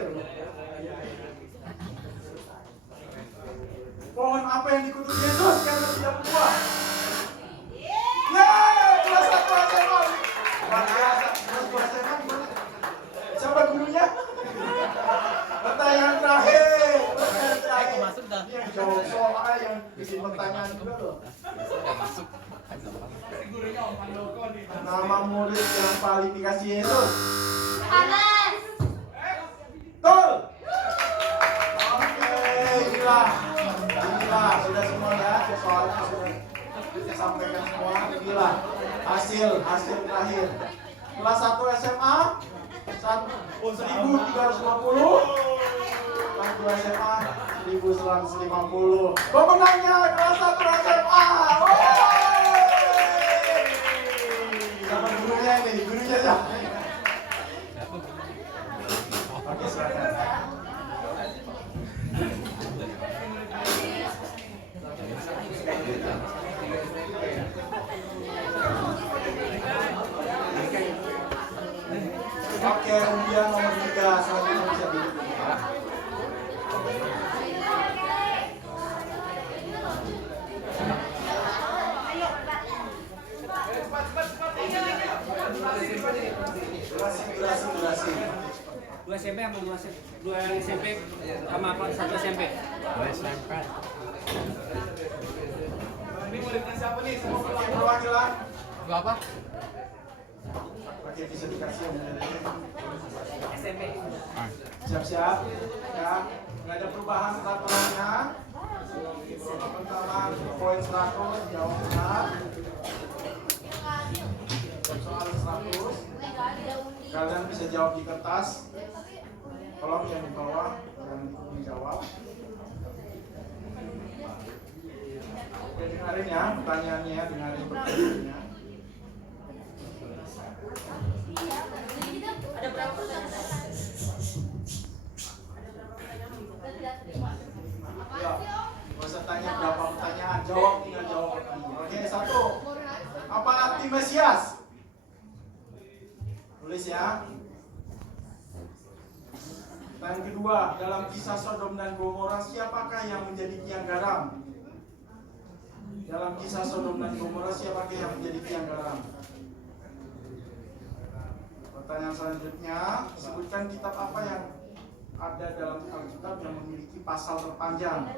Pohon apa yang dikutuk Yesus karena tidak berbuah? Yeay, kelas 1 SMA. Nama murid yang paling dikasih Yesus. Anas. Betul. Oke, inilah sudah semua ya. Soalnya sudah kita sampaikan semua. Inilah hasil terakhir. Kelas 1 SMA 1.350. Kelas 2 SMA 1.150. Pemenangnya kelas 1 SMA. Sama gurunya ya. Oke, silakan. Oke, undian nomor 3 selanjutnya bisa duduk. Durasi. 2 SMP sama 2 SMP sama 1 SMP. 2 SMP. Ini muridnya siapa nih? Semua Perwakilan. Gua apa? Oke, bisa dikasih undiannya. SMP. Siap-siap. Ya, nggak ada perubahan peraturannya. Pertama, poin 100, jawab benar. Soal 100. Kalian bisa jawab di kertas. Tolong yang di bawah yang menjawab. Oke, dengarin ya pertanyaannya, dengarin pertanyaannya. Ada berapa? Ya, nggak usah tanya berapa pertanyaan, tinggal jawab pertanyaan. Oke, 1. Apa arti Mesias? Tulis ya. Yang kedua, dalam kisah Sodom dan Gomora, siapakah yang menjadi tiang garam? Dalam kisah Sodom dan Gomora, siapakah yang menjadi tiang garam? Pertanyaan selanjutnya, sebutkan kitab apa yang ada dalam Alkitab yang memiliki pasal terpanjang.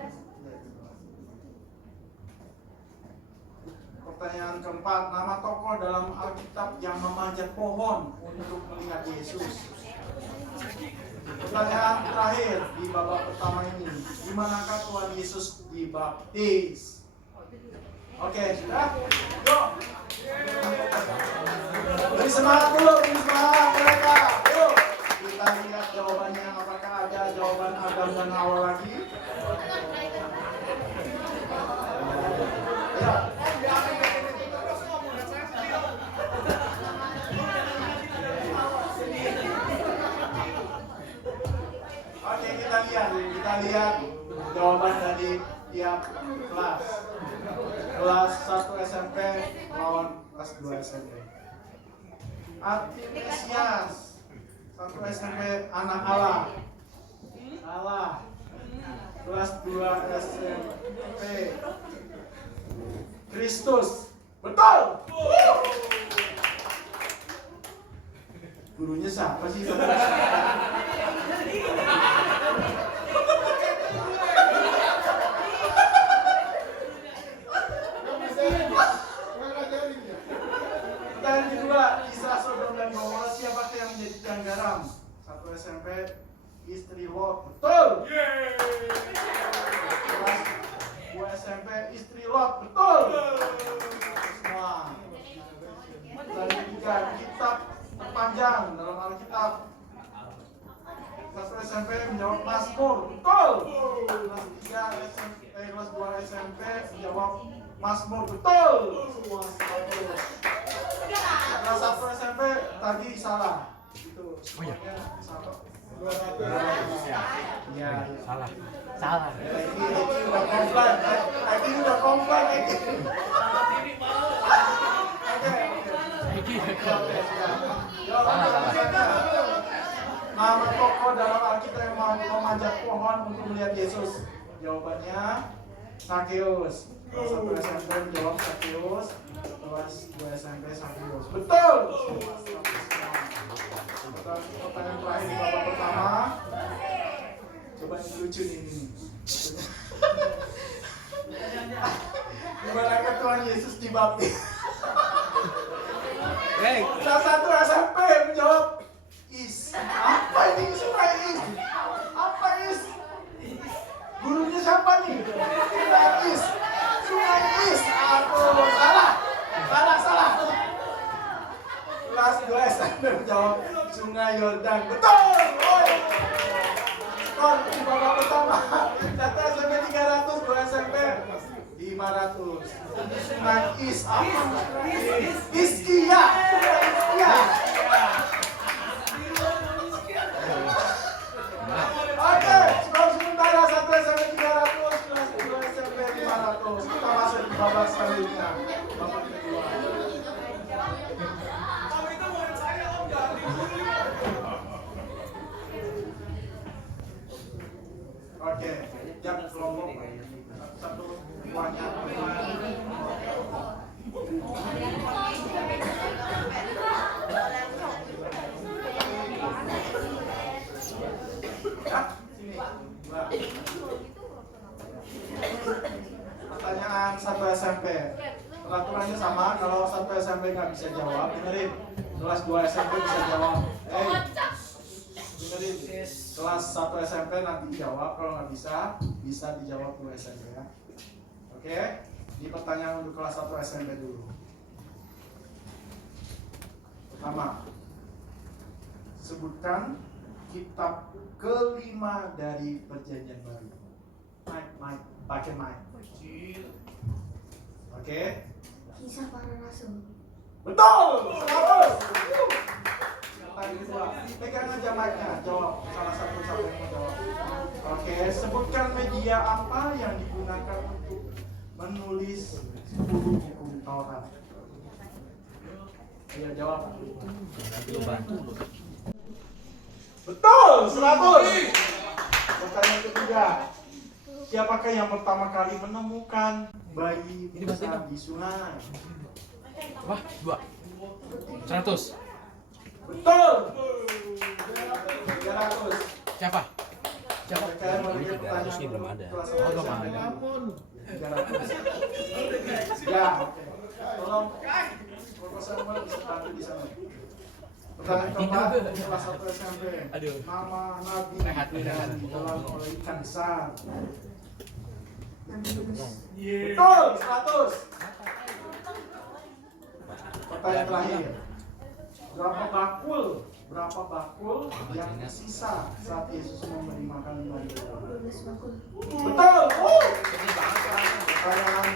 Pertanyaan keempat, nama tokoh dalam Alkitab yang memanjat pohon untuk melihat Yesus. Pertanyaan terakhir di babak pertama ini, di manakah Tuhan Yesus dibaptis? Oke, sudah? Yuk. Beri semangat dulu, mereka. Yuk. Kita lihat jawabannya, apakah ada jawaban Adam dan Hawa lagi? Ya. Oke, kita lihat jawaban dari tiap kelas. Kelas 1 SMP lawan kelas 2 SMP. Arti Mesias 1 SMP anak Allah. Salah. Kelas 2 SMP Kristus. Betul. Gurunya siapa sih? Pertanyaan kedua, kisah Sodom dan Gomora, siapakah yang menjadi tiang garam? 1 SMP istri Lot. Betul. Kelas 2 SMP istri Lot. Betul. Semua. Dan ketiga, kitab terpanjang dalam Alkitab. Kelas 1 SMP menjawab Mazmur. Betul. Kelas 3 SMP, kelas 2 SMP menjawab Mazmur. Betul. Semua betul. Kelas 1 SMP tadi salah. Itu semuanya salah. Iya. Salah. Eki udah komplain. Eki udah komplain. Nama tokoh dalam Alkitab yang memanjat pohon untuk melihat Yesus. Jawabannya Sakeus. Kelas 1 SMP menjawab Sakeus. Kelas 2 SMP Sakeus. Betul. Pertanyaan terakhir di babak pertama. Coba yang lucu ini. Gimana Tuhan Yesus dibaptis? Kelas 1 SMP menjawab is. Apa ini sungai is? Apa is? Gurunya siapa nih? Sungai is. Sungai is. Aduh, salah. Kelas 2 SMP menjawab Sungai Yordan. Betul. Oi. Skor di babak pertama. Data SMP 300, 2 SMP 500. Sungai is apa? Iskia. Oke, skor sementara 1 SMP 300, kelas 2 SMP 500. Kita masuk di babak selanjutnya. Babak kedua. Oke, jam kelompok satu buahnya. Ya, sini. Mbak. Pertanyaan 1 SMP. Peraturannya sama, kalau 1 SMP nggak bisa jawab, dengerin. Kelas 2 SMP bisa jawab. Dengerin. Kelas 1 SMP nanti jawab, kalau nggak bisa dijawab 2 SMP ya. Oke, ini pertanyaan untuk kelas 1 SMP dulu. Pertama, sebutkan kitab kelima dari Perjanjian Baru. Mic, pakai mic. Oke. Kisah para rasul. Betul, 100. Pertanyaan kedua, pegang aja mic-nya, jawab salah satu siapa yang mau jawab. Oke, sebutkan media apa yang digunakan untuk menulis 10 hukum Taurat. Ayo jawab. Betul, 100. Pertanyaan ketiga, siapakah yang pertama kali menemukan bayi Musa di sungai? Wah, 2. 100. Betul. 300. Siapa? Kalian mau lihat pertanyaan ini belum ada. kelas Oh, belum SMP? ada. 300. Ya, oke. Tolong Profesor bisa bantu di sana. Pertanyaan keempat, kelas 1 SMP. Nama Nabi yang ditelan oleh ikan besar. Betul, 100. Pertanyaan terakhir. Berapa bakul yang tersisa saat Yesus memberi makan 5.000 orang? Betul. Pertanyaan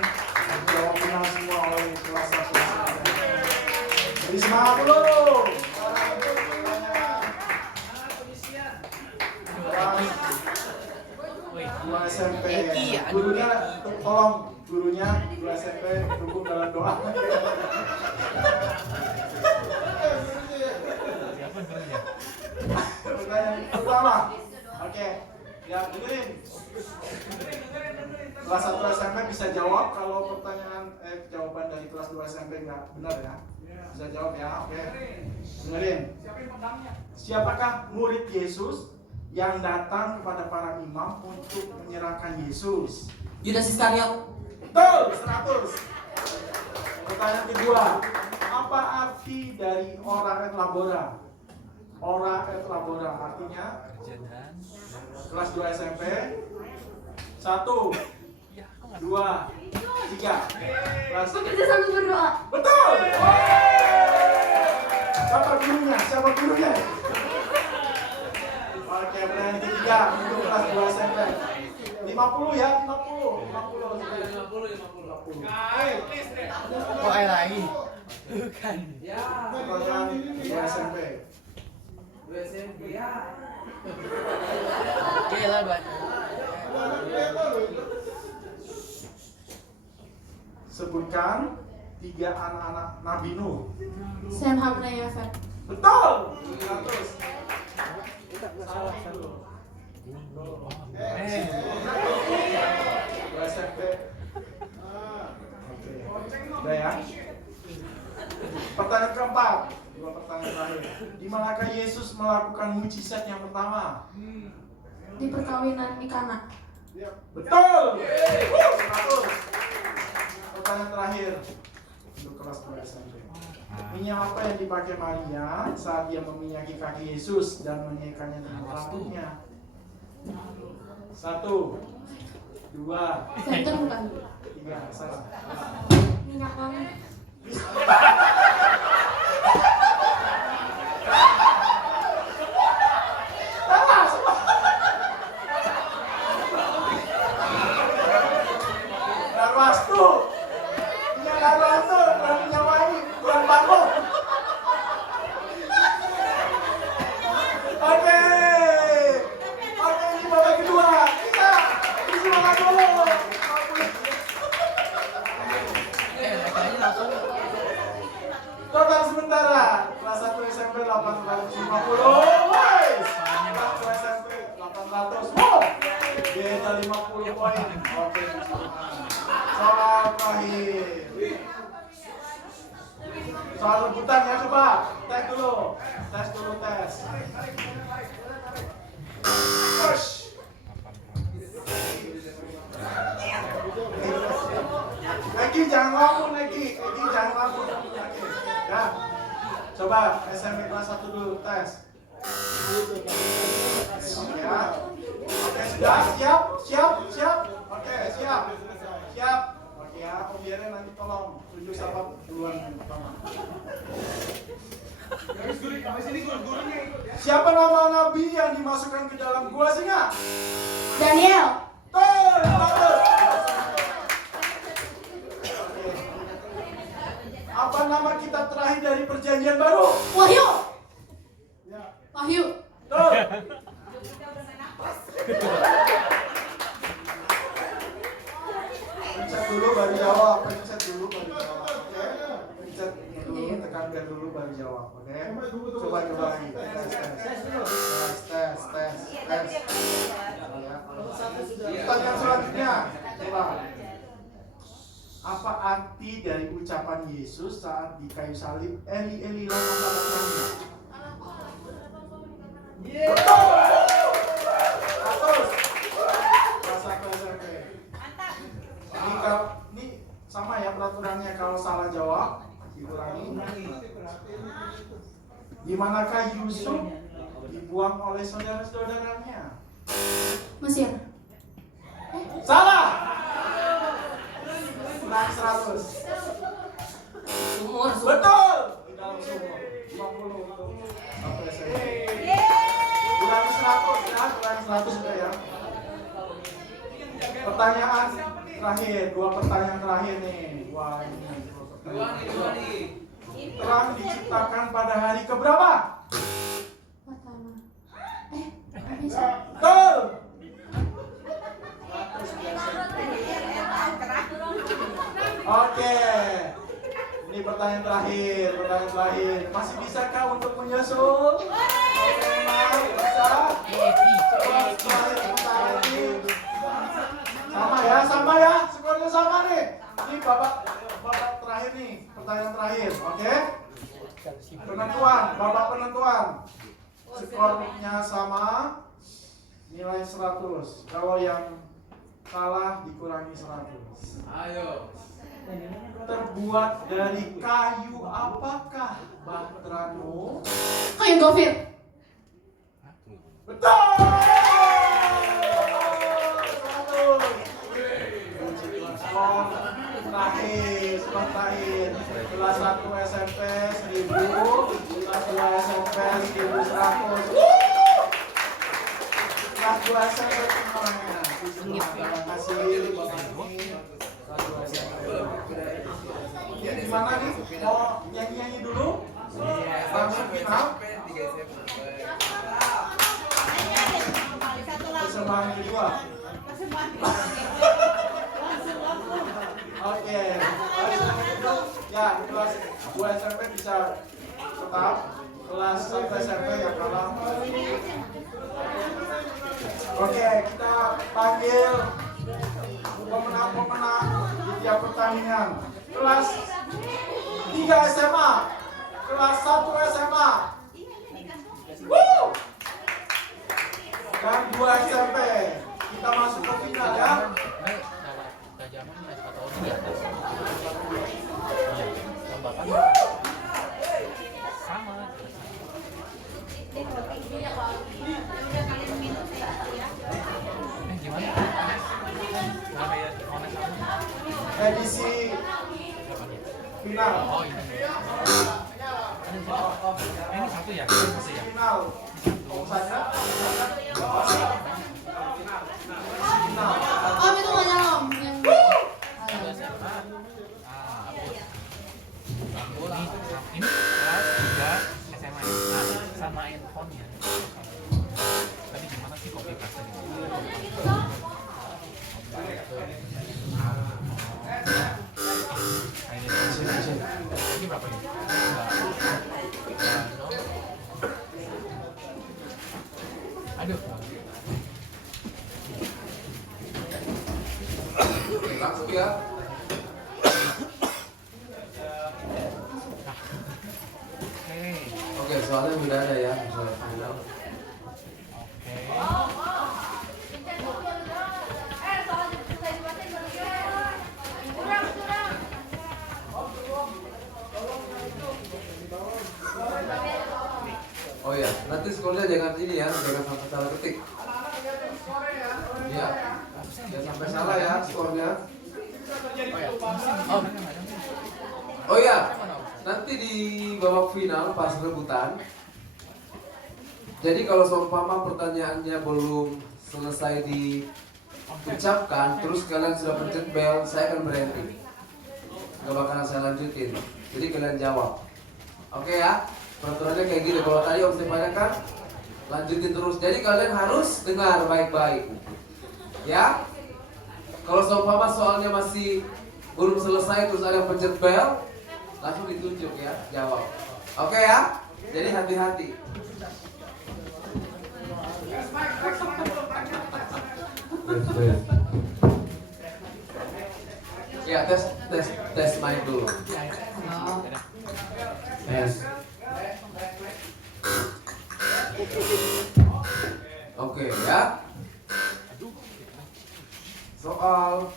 jawab benar semua oleh kelas 1 SMP. Jadi semangat dulu. Dua SMP. Gurunya tolong gurunya 2 SMP dukung dalam doa. Pertanyaan pertama. Oke. Ya, dengerin. Kelas 1 SMP bisa jawab kalau pertanyaan jawaban dari kelas 2 SMP nggak benar ya. Bisa jawab ya. Oke. Dengerin. Siapakah murid Yesus yang datang kepada para imam untuk menyerahkan Yesus? Yudas Iskariot. Betul, 100. Pertanyaan kedua, apa arti dari ora et labora? Ora et labora artinya kelas 2 SMP. 1, 2, 3. Kelas Bekerja sambil berdoa. betul. Siapa gurunya? Oke, pertanyaan ketiga untuk kelas 2 SMP. 50 ya, 50. Kok air lagi? Bukan. Pertanyaan 2 SMP. Oke lah, Bang. Sebutkan 3 anak-anak Nabi Nuh. Sem, Ham, dan Yafet. Betul. 100. Salah dulu. Dua SMP. Oke. Udah ya. Pertanyaan keempat. 2 pertanyaan terakhir. Di manakah Yesus melakukan mujizat yang pertama? Di perkawinan di Kana. Betul. 100. Pertanyaan terakhir untuk kelas 2 SMP. Minyak apa yang dipakai Maria saat dia meminyaki kaki Yesus dan menyekanya dengan rambutnya? 1, 2, Center bukan? 3, salah. Minyak wangi. Salah semua. Darwastu. Minyak Darwastu, bukan minyak wangi, bukan parfum. Oke, ini babak kedua. Kita isi makan dulu. Total sementara kelas 1 SMP 850. Wais. Kelas 2 SMP 800. Wow. Beda 50 poin. Oke. Soal terakhir. Soal rebutan ya, coba. Tes dulu. Tes. Push. Neki jangan ngomong, Neki jangan ngomong. Ya. Coba SMP kelas 1 dulu tes. Oke ya. Oke, sudah siap. Oke, siap. Oke ya, Om Biarin nanti tolong tunjuk siapa duluan yang pertama. Siapa nama nabi yang dimasukkan ke dalam gua singa? Daniel. Bagus. Apa nama kitab terakhir dari Perjanjian Baru? Wahyu. Ya. Wahyu. Tuh. Pencet dulu baru jawab. Oke. Pencet dulu, tekankan dulu baru jawab. Oke. Coba lagi. Tes. Pertanyaan selanjutnya. Coba. Apa arti dari ucapan Yesus saat di kayu salib? Eli Eli lama sabachthani. Betul. 100. Kelas 1 SMP. Ini sama ya peraturannya, kalau salah jawab dikurangi. Di manakah Yusuf dibuang oleh saudara-saudaranya? Mesir. Salah. Kurang 100. Sumur. Betul. Di dalam sumur. 50 untuk satu SMP. Kurang 100 ya, kurang 100 sudah ya. Pertanyaan terakhir, 2 pertanyaan terakhir nih. Wah, ini. Dua nih. Terang diciptakan pada hari keberapa? Pertama. Bisa. Betul. Oke. Ini pertanyaan terakhir. Masih bisakah untuk menyusul? Oke, bisa. Terakhir sebentar lagi. Sama ya. Skornya sama nih. Ini babak terakhir nih. Pertanyaan terakhir. Oke. Babak penentuan. Skornya sama. Nilai 100. Kalau yang kalah dikurangi 100. Ayo. Terbuat dari kayu apakah Bahtranu? Kayu gofir. Betul. 100. Skor terakhir. Kelas 1 SMP 1000, kelas 2 SMP 1100. Kelas 2 SMP semuanya. Terima kasih Bapak ini. Kelas 2 SMP. Gimana nih? Mau nyanyi-nyanyi dulu? Langsung final? Persembahan kedua. Oke. Ya, kelas 2 SMP bisa tetap. Kelas 1 SMP yang kalah. Oke, kita panggil pemenang-pemenang di tiap pertandingan. Kelas 3 SMA, kelas 1 SMA, dan 2 SMP. Kita masuk ke final ya. Gimana? Nah, kayak online sama. Edisi final. Oh ini. Ini satu ya? Ini satu ya? Final. Sana. Final. Om itu nggak nyala om. Dua SMA. Ini kelas 3 SMA ya. Nah, samain fontnya. Tadi gimana sih copy paste gitu? Ini berapa nih? Aduh. Langsung ya. Oke, soalnya udah ada ya, soal final. Oh ya, nanti skornya jangan ini ya, jangan sampai salah ketik. Iya, jangan sampai salah ya skornya. Oh ya, nanti di babak final pas rebutan. Jadi kalau seumpama pertanyaannya belum selesai diucapkan, terus kalian sudah pencet bel, saya akan berhenti. Gak bakalan saya lanjutin. Jadi kalian jawab. Oke ya? Peraturannya kayak gini. Kalau tadi Om Stefania kan lanjutin terus. Jadi kalian harus dengar baik-baik. Ya? Kalau seumpama soalnya masih belum selesai terus ada yang pencet bel, langsung ditunjuk ya, jawab. Oke ya? Jadi hati-hati. Ya, tes mic dulu. Tes. Oke ya. Soal.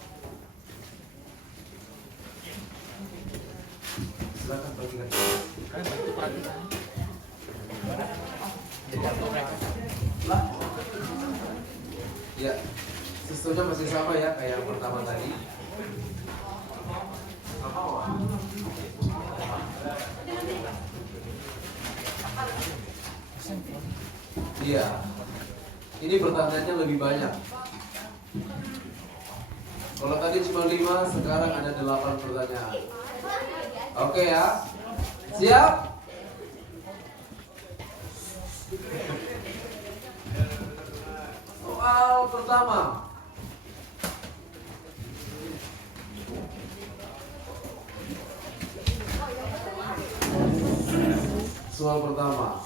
Silakan bagikan. Ya, sistemnya masih sama ya kayak yang pertama tadi. Iya. Ini pertanyaannya lebih banyak. Kalau tadi cuma 5, sekarang ada 8 pertanyaan. Oke ya. Siap? Soal pertama. Soal pertama.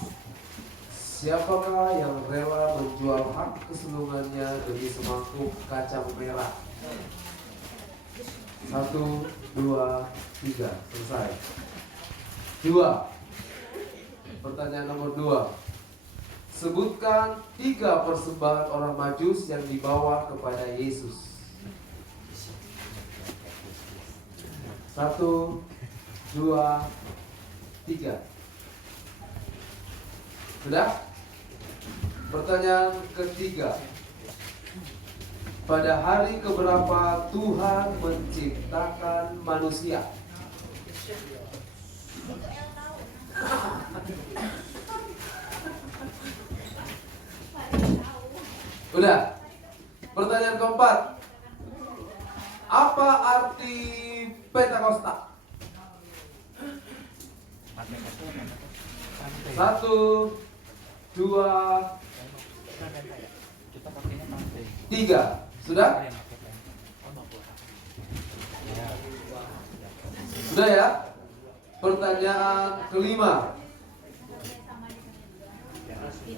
Siapakah yang rela menjual hak kesulungannya demi semangkuk kacang merah? 1, 2, 3, selesai. 2. Pertanyaan nomor 2. Sebutkan 3 persembahan orang Majus yang dibawa kepada Yesus. 1, 2, 3. Sudah? Pertanyaan ketiga. Pada hari keberapa Tuhan menciptakan manusia? Udah. Pertanyaan keempat. Apa arti Pentakosta? 1, 2, 3. Sudah? Sudah ya? Pertanyaan kelima.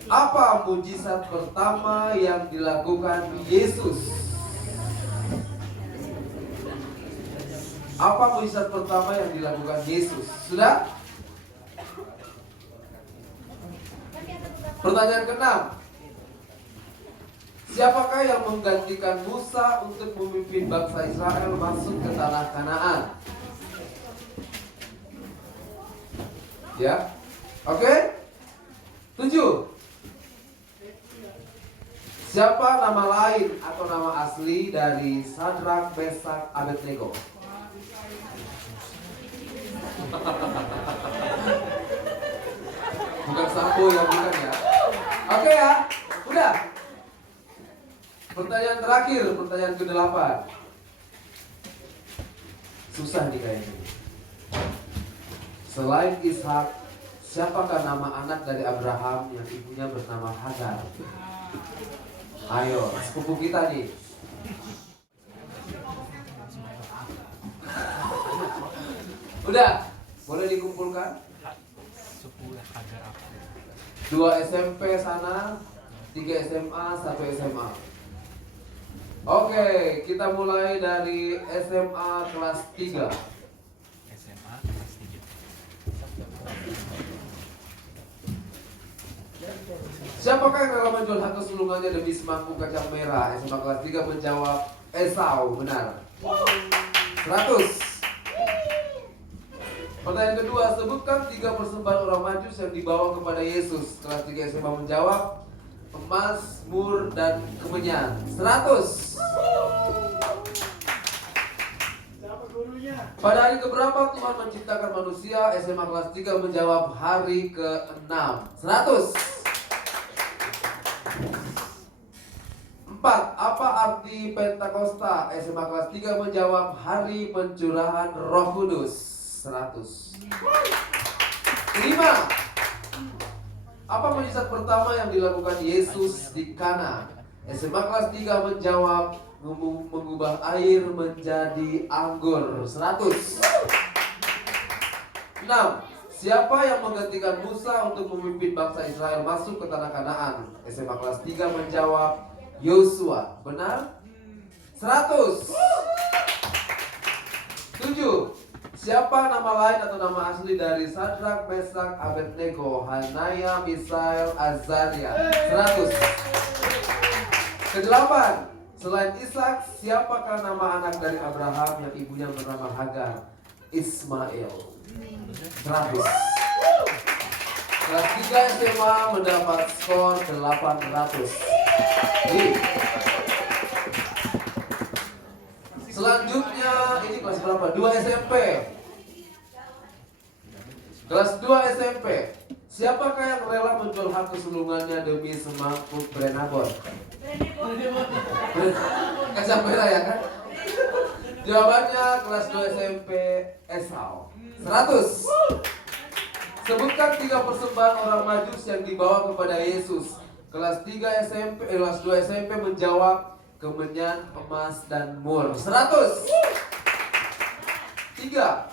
Apa mujizat pertama yang dilakukan Yesus? Apa mujizat pertama yang dilakukan Yesus? Sudah? Pertanyaan keenam. Siapakah yang menggantikan Musa untuk memimpin bangsa Israel masuk ke tanah Kanaan? Ya. Oke? 7. Siapa nama lain atau nama asli dari Sadrak, Mesak, Abednego? Bukan Sambo ya, bukan ya. Oke ya, udah. Pertanyaan terakhir, pertanyaan ke-8. Susah nih kayaknya. Selain Ishak, siapakah nama anak dari Abraham yang ibunya bernama Hagar? Ayo, sepupu kita nih. Udah, boleh dikumpulkan? 10 Hagar apa? 2 SMP sana, 3 SMA, 1 SMA. Oke, kita mulai dari SMA kelas 3. SMA kelas 3. Siapakah yang rela menjual harta sulungannya demi semangkuk kacang merah? SMA kelas 3 menjawab Esau, benar. 100. Pertanyaan kedua, sebutkan 3 persembahan orang Majus yang dibawa kepada Yesus. Kelas 3 SMA menjawab emas, mur, dan kemenyan. 100. Pada hari keberapa Tuhan menciptakan manusia? SMA kelas 3 menjawab hari ke-6. 100. 4. Apa arti Pentakosta? SMA kelas 3 menjawab hari pencurahan Roh Kudus. 100. 5. Apa mujizat pertama yang dilakukan Yesus di Kana? SMA kelas 3 menjawab mengubah air menjadi anggur. 100. 6. Siapa yang menggantikan Musa untuk memimpin bangsa Israel masuk ke tanah Kanaan? SMA kelas 3 menjawab Yosua. Benar? 100. 7. Siapa nama lain atau nama asli dari Sadrak, Mesak, Abednego, Hanaya, Misael, Azaria? 100. Ke-8. Selain Ishak, siapakah nama anak dari Abraham yang ibunya bernama Hagar? Ismail. 100. Kelas 3 SMA mendapat skor 800. Selanjutnya ini kelas berapa? 2 SMP. Kelas 2 SMP. Siapakah yang rela menjual harta sulungannya demi semangkuk Brenabon? Kacang merah ya kan? Jawabannya kelas 2 SMP Esau. 100. Sebutkan 3 persembahan orang Majus yang dibawa kepada Yesus. Kelas 3 SMP, kelas 2 SMP menjawab kemenyan, emas, dan mur. 100. 3.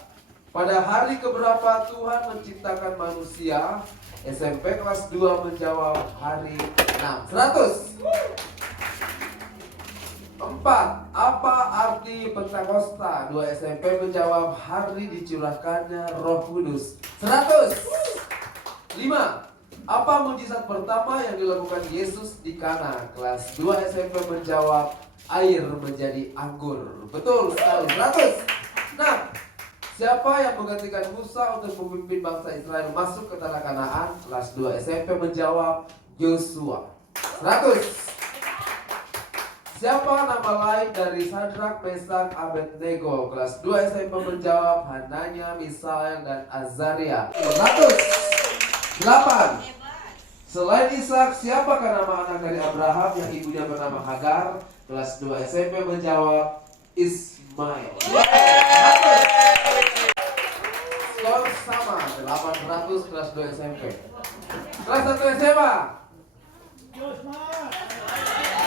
Pada hari keberapa Tuhan menciptakan manusia? SMP kelas 2 menjawab hari 6. 100. 4. Apa arti Pentakosta? 2 SMP menjawab hari dicurahkannya Roh Kudus. 100. 5. Apa mujizat pertama yang dilakukan Yesus di Kana? Kelas 2 SMP menjawab air menjadi anggur. Betul sekali. 100. 6. Siapa yang menggantikan Musa untuk memimpin bangsa Israel masuk ke tanah Kanaan? Kelas 2 SMP menjawab Yosua. 100. Siapa nama lain dari Sadrak, Mesak, Abednego? Kelas 2 SMP menjawab Hananya, Misael, dan Azaria. 100. 8. Selain Ishak, siapakah nama anak dari Abraham yang ibunya bernama Hagar? Kelas 2 SMP menjawab Ismail. 100. Skor sama 800 kelas 2 SMP. Kelas 1 SMA.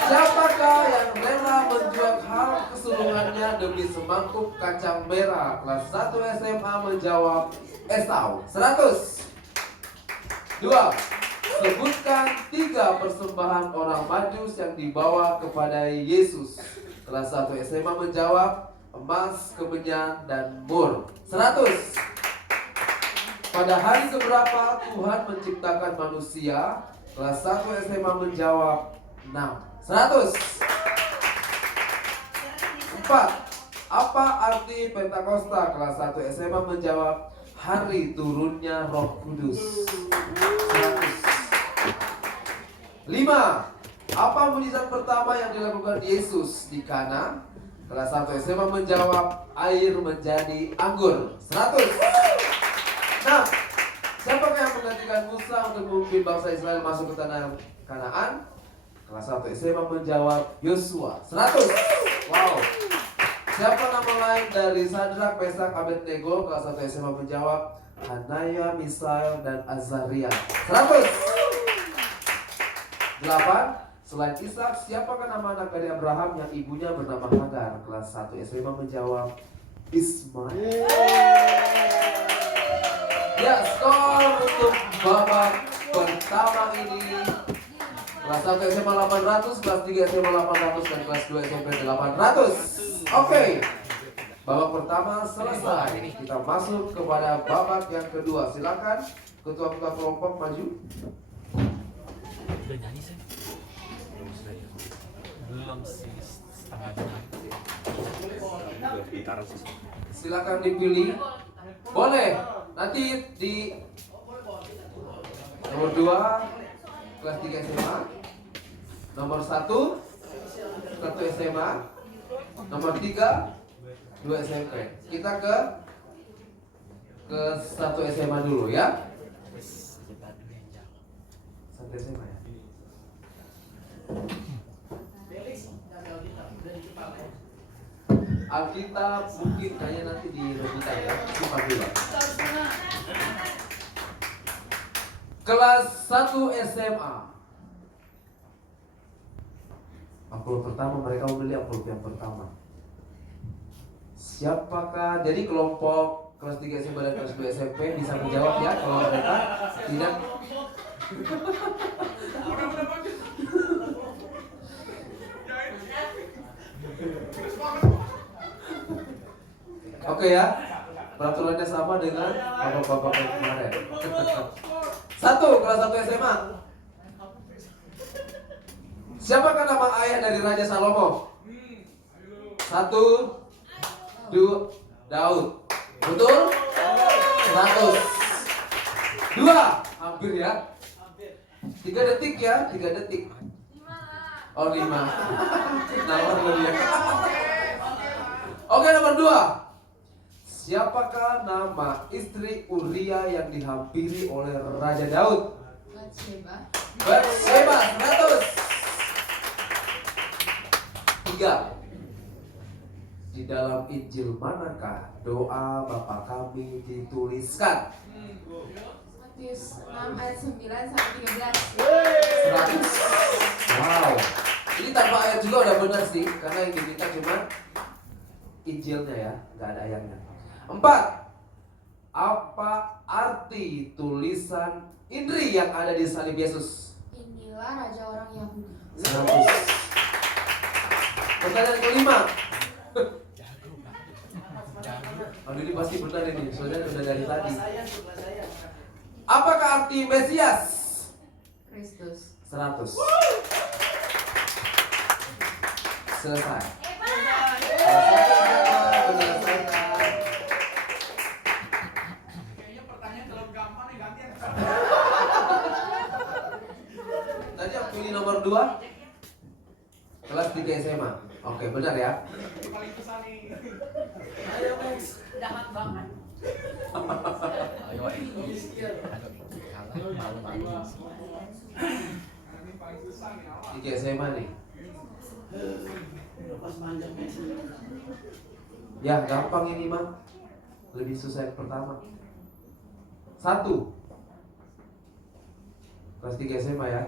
Siapakah yang rela menjual hal kesulungannya demi semangkuk kacang merah? Kelas 1 SMA menjawab Esau. 100. 2. Sebutkan 3 persembahan orang Majus yang dibawa kepada Yesus. Kelas 1 SMA menjawab emas, kemenyan, dan mur. 100. Pada hari keberapa Tuhan menciptakan manusia? Kelas 1 SMA menjawab 6. 100. 4. Apa arti Pentakosta? Kelas 1 SMA menjawab hari turunnya Roh Kudus. 100. 5. Apa mujizat pertama yang dilakukan Yesus di Kana? Kelas 1 SMA menjawab, air menjadi anggur. 100. Nah, siapakah yang menggantikan Musa untuk memimpin bangsa Israel masuk ke tanah Kanaan? Kelas 1 SMA menjawab, Yosua. 100. Wow. Siapa nama lain dari Sadrak, Mesak, Abednego? Kelas 1 SMA menjawab, Hanaya, Misael, dan Azaria. 100. 8. Selain Ishak, siapakah nama anak dari Abraham yang ibunya bernama Hagar? Kelas 1 SMA menjawab, Ismail. Ya, skor untuk babak pertama ini. Kelas 1 SMA 800, kelas 3 SMA 800, dan kelas 2 SMP 800. Oke. Babak pertama selesai. Kita masuk kepada babak yang kedua. Silakan ketua-ketua kelompok maju. Udah nyanyi sih? Belum sih, setengah jam. Silakan dipilih. Boleh. Nanti di nomor 2 kelas 3 SMA, nomor 1 SMA, nomor 3 2 SMP. Kita ke 1 SMA dulu ya. 1 SMA ya. Alkitab mungkin kayaknya nanti direbutan ya. Simpan dulu. Kelas 1 SMA. Amplop pertama, mereka membeli amplop yang pertama. Siapakah? Jadi kelompok kelas 3 SMA dan kelas 2 SMP bisa menjawab ya. Kalau mereka tidak. Oke ya, peraturannya sama dengan bapak-bapak yang kemarin. 1, kelas 1 SMA. Siapakah nama ayah dari Raja Salomo? 1, 2, Daud. Betul? 100. 2, hampir ya. 3 detik ya, 3 detik. Oh 5. Nomor lebih. Oke, nomor 2. Siapakah nama istri Uria yang dihampiri oleh Raja Daud? Bathsheba. Bathsheba. 100. 3. Di dalam Injil manakah doa Bapa kami dituliskan? Matius 6 ayat 9 sampai 13. 100. Wow. Ini tanpa ayat juga udah benar sih, karena yang diminta cuma Injilnya ya, nggak ada ayatnya. 4. Apa arti tulisan Indri yang ada di salib Yesus? Inilah raja orang Yahudi. 100. Pertanyaan kelima. Aduh, ini pasti benar ini, soalnya udah dari tadi. Apakah arti Mesias? Kristus. 100. Selesai. Tadi yang pilih nomor 2 kelas 3 SMA. Oke, benar ya. Ayo Max, jahat banget. Ayo, malu-malu. 3 SMA nih. Ya, gampang ini mah. Lebih susah yang pertama. 1. Kelas 3 SMA ya.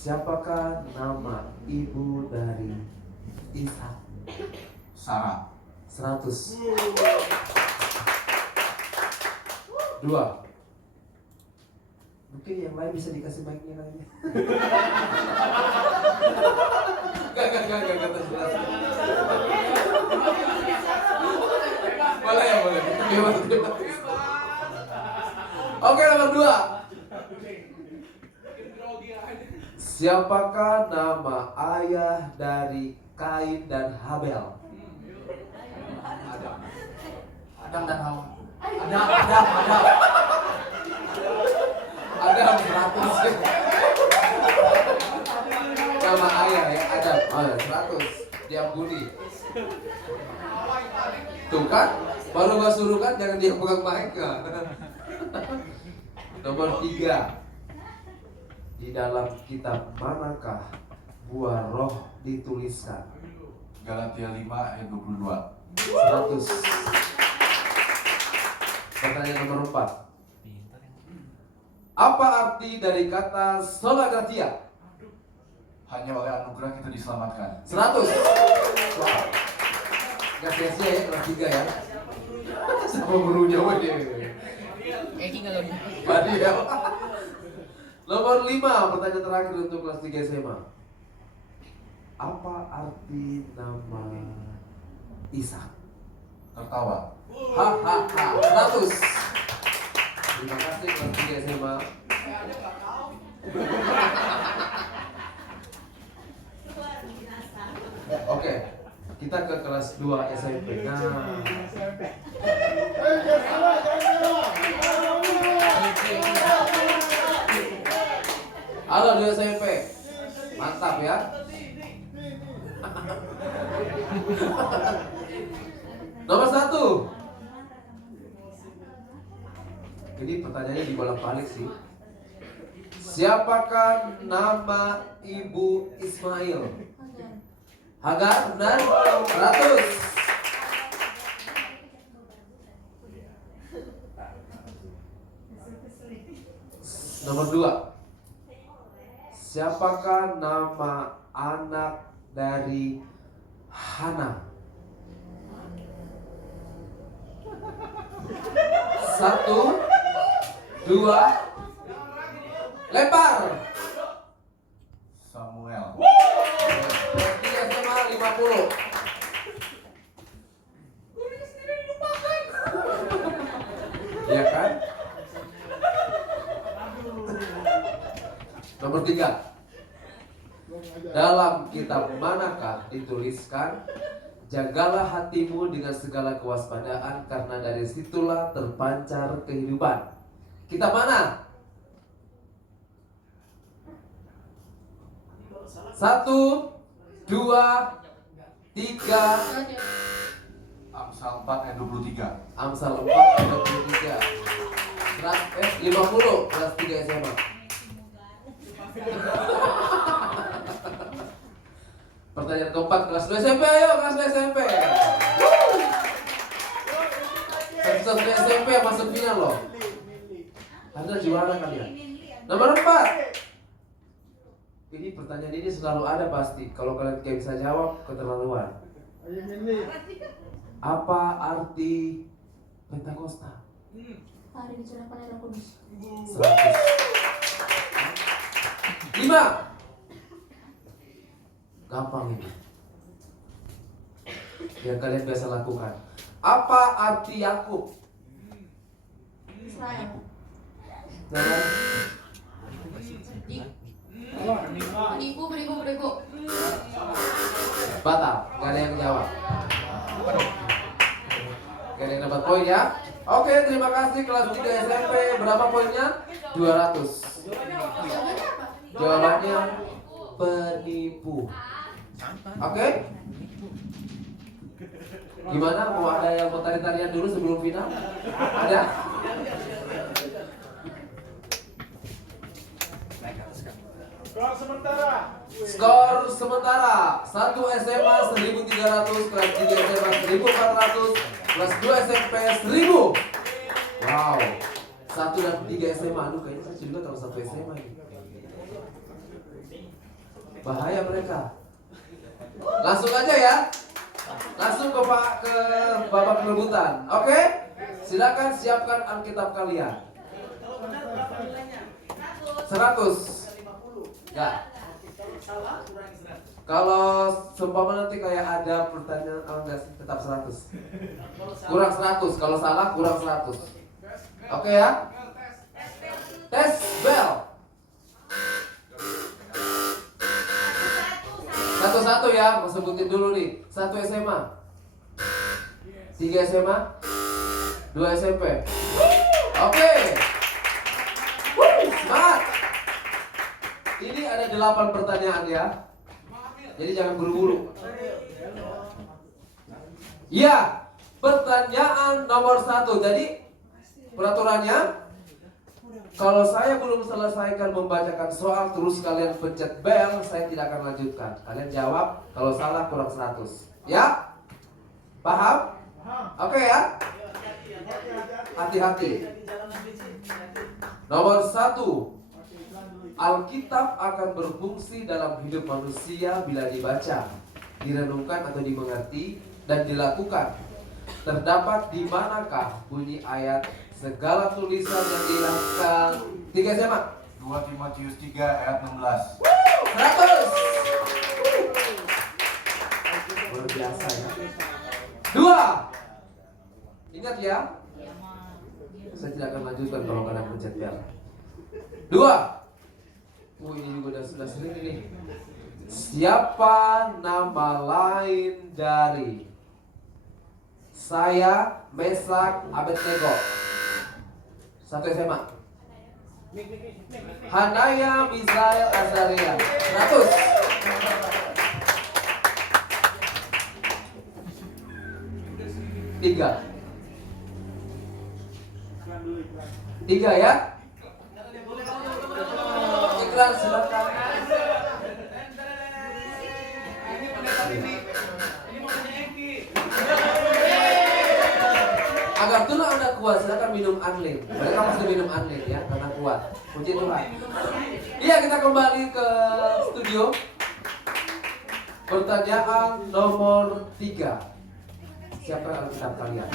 Siapakah nama ibu dari Ishak? Sarah. 100. 2. Mungkin yang lain bisa dikasih mic-nya kayaknya. Gak terjelas. Boleh ya, boleh. Oke, nomor 2. Siapakah nama ayah dari Kain dan Habel? Adam dan Hawa. Adam 100. diampuni. Tuh kan, baru gua suruh kan jangan dia pegang mic kan. Nomor 3. Di dalam kitab manakah buah roh dituliskan? Galatia 5 ayat 22. 100. Pertanyaan nomor 4. Apa arti dari kata sola gratia? Hanya oleh anugerah kita diselamatkan. 100. Wow. Gak sia-sia ya kelas 3 ya. Sama gurunya weh. Tadi ya. Nomor 5, pertanyaan terakhir untuk kelas 3 SMA. Apa arti nama Ishak? Tertawa. Hahaha. 100. Terima kasih kelas 3 SMA. Oke, kita ke kelas 2 SMP. Nah, halo 2 SMP. Mantap ya. Nomor 1. Ini pertanyaannya dibolak-balik sih. Siapakah nama ibu Ismail? Hagar, benar? 100. Nomor 2. Siapakah nama anak dari Hana? 1, 2, lempar. Samuel. Berarti SMA 50. Iya kan? Nomor 3. Dalam kitab manakah dituliskan, jagalah hatimu dengan segala kewaspadaan karena dari situlah terpancar kehidupan. Kitab mana? 1, 2, 3. Amsal 4 ayat 23. Amsal 4 ayat 23. 50 kelas 3 SMA. Pertanyaan keempat kelas 2 SMP, ayo kelas 2 SMP. Satu-satu SMP yang masuk final loh. Anda juara kalian. Nomor 4. Ini pertanyaan ini selalu ada pasti. Kalau kalian kayak bisa jawab, keterlaluan. Apa arti Pentakosta? Hari dicurahkan air kudus. 100. 5. Gampang ini. Yang kalian biasa lakukan. Apa arti Yakub? Israel. Jangan. Beribu. Batal. Gak ada yang jawab. Gak ada yang dapat poin ya. Oke, terima kasih kelas 3 SMP. Berapa poinnya? 200. Jawabannya penipu. Oke? Gimana? Mau ada yang mau tari-tarian dulu sebelum final? Ada? Skor sementara 1 SMA 1300, kelas 3 SMA 1400, kelas 2 SMP 1000. Wow. 1 dan 3 SMA. Aduh, kayaknya saya juga kalau 1 SMA ini. Bahaya mereka. Langsung aja ya. Langsung ke babak perebutan. Oke? Silakan siapkan Alkitab kalian. 100. Enggak. Kalau seumpama nanti kayak ada pertanyaan, enggak sih, tetap 100. Kurang 100, kalau salah kurang 100. Oke ya? Tes bel. Satu-satu ya, mau sebutin dulu nih. 1 SMA, 3 SMA, 2 SMP. Oke. Semangat. Ini ada 8 pertanyaan ya. Jadi jangan buru-buru. Ya, pertanyaan nomor 1. Jadi peraturannya, kalau saya belum selesaikan membacakan soal terus kalian pencet bel, saya tidak akan lanjutkan. Kalian jawab, kalau salah kurang 100. Ya? Paham? Oke ya? Hati-hati. Nomor 1. Alkitab akan berfungsi dalam hidup manusia bila dibaca, direnungkan atau dimengerti dan dilakukan. Terdapat di manakah bunyi ayat segala tulisan yang dilakukan? 3 SMA. 2 Timotius 3 ayat 16. 100. Luar biasa ya. 2. Ingat ya. Saya tidak akan lanjutkan kalau kalian pencet bel. 2. Ini juga sudah sering ini. Siapa nama lain dari saya, Mesak, Abednego? 1 SMA. Hanaya, Misael, Azaria. 100. 3. 3 ya. Iklan silakan. Agar tulang Anda kuat, silakan minum Anlin. Mereka pasti minum Anlin ya, karena kuat. Puji Tuhan. Iya, kita kembali ke studio. Pertanyaan nomor 3. Siapa yang Alkitab kalian?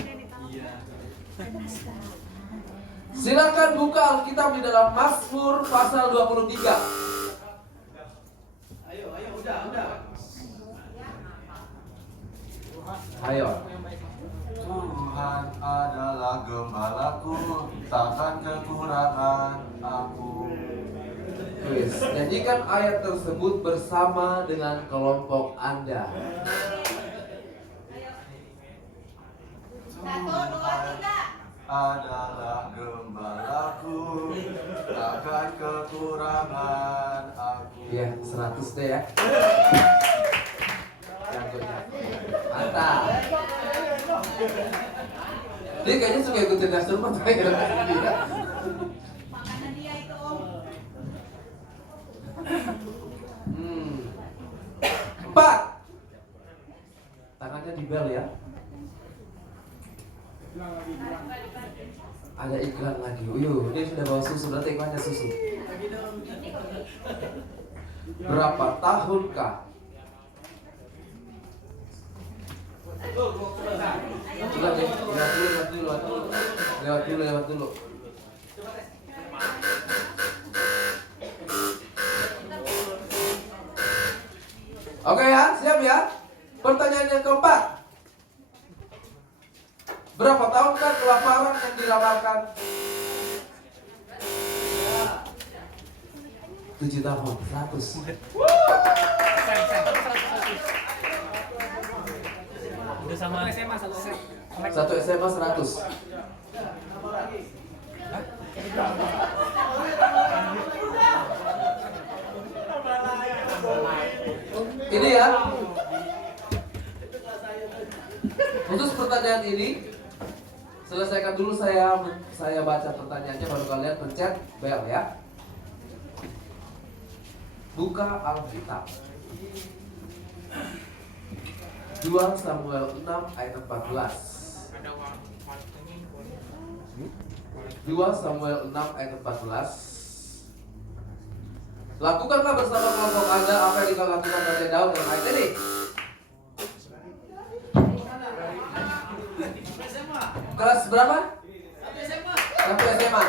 Silakan buka Alkitab di dalam Mazmur pasal 23. Ayo. Tuhan adalah gembalaku, takkan kekurangan aku. Yes. Nyanyikan ayat tersebut bersama dengan kelompok Anda. 1, 2, 3. Adalah gembalaku, takkan kekurangan aku. Ya, 100 deh ya. Mantap. Dia kayaknya suka ikutin instrumen kayak Makanan dia itu om. 4. Tangannya di bel ya. Ada iklan lagi. Dia sudah bawa susu, berarti iklannya susu. Berapa tahunkah? Lewat dulu. Oke ya, siap ya. Pertanyaan yang keempat. Berapa tahun kan kelaparan yang dilaporkan? 7 tahun, 100. Udah sama Satu SMA 100. Ini ya. Untuk pertanyaan ini, selesaikan dulu saya baca pertanyaannya, baru kalian pencet bel ya. Buka Alkitab. 2 Samuel 6 ayat 14. 2 Samuel 6 ayat 14. Lakukanlah bersama kelompok Anda apa yang dilakukan Raja Daud dalam ayat ini. Kelas berapa? 1 SMA.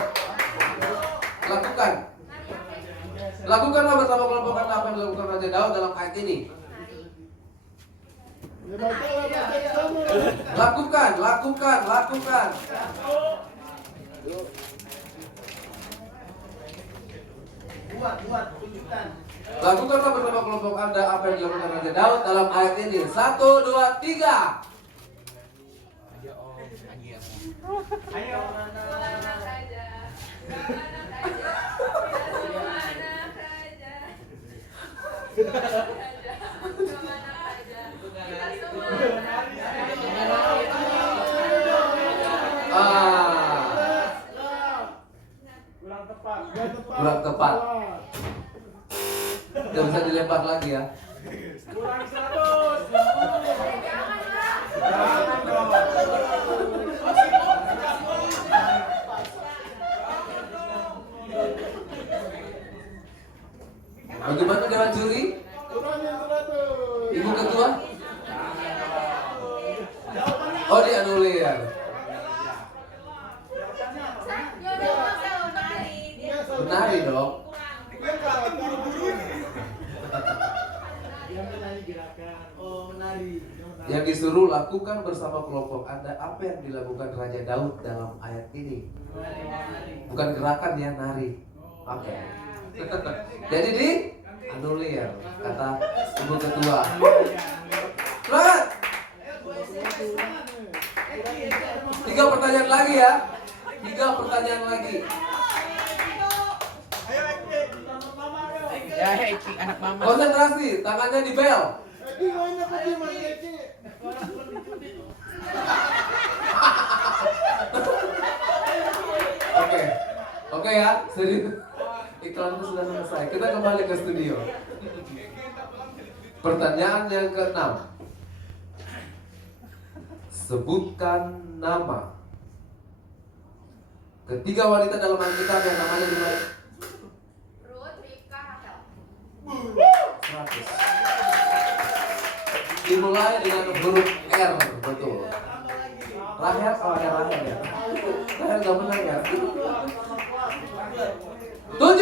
Lakukanlah bersama kelompok Anda apa yang dilakukan Raja Daud dalam ayat ini. Lakukan. Lakukanlah bersama kelompok Anda apa yang dilakukan Raja Daud dalam ayat ini. 1, 2, 3. Ayo. Kita semua Kurang tepat. Tidak bisa dilempar lagi ya. Kurang 100. Bagaimana dengan juri? Ibu ketua? Oh, dianulir. Menari dong. Yang disuruh lakukan bersama kelompok Anda apa yang dilakukan Raja Daud dalam ayat ini? Bukan gerakan ya, nari. Oke. Jadi di anulir kata ibu ketua. Semangat. 3 pertanyaan lagi ya. 3 pertanyaan lagi. Ya, Eki, anak mama. Konsentrasi, tangannya di bel. Oke ya, serius. Iklan itu sudah selesai. Kita kembali ke studio. Pertanyaan yang ke-6. Sebutkan nama ketiga wanita dalam Alkitab yang namanya dimulai Ruth, Ribka, Rahel. 100. Dimulai dengan huruf R, betul. Rahel, oh ada Rahel ya. Rahel gak menang ya. 7.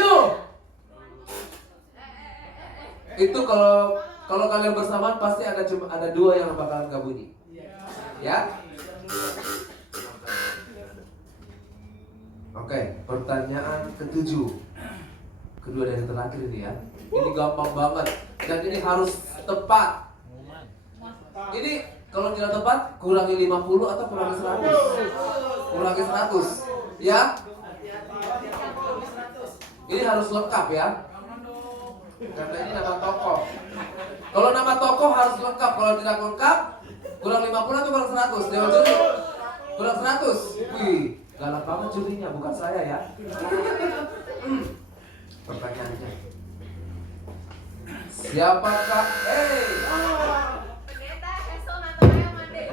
Itu kalau kalian bersamaan pasti ada 2 yang bakalan gak bunyi. Ya. Oke, pertanyaan ke-7. Kedua dari terakhir ini ya. Ini gampang banget dan ini harus tepat. Ini kalau tidak tepat kurangi 50 atau kurangi 100. Kurangi 100. Ya. Ini harus lengkap ya. Karena ini nama tokoh. Kalau nama tokoh harus lengkap. Kalau tidak lengkap, kurang 50 atau kurang 100. Dewa juri. Kurang 100. Wih, galak banget jurinya, bukan saya ya. Pertanyaannya. Siapakah? Pendeta Eson atau Ayam Mande?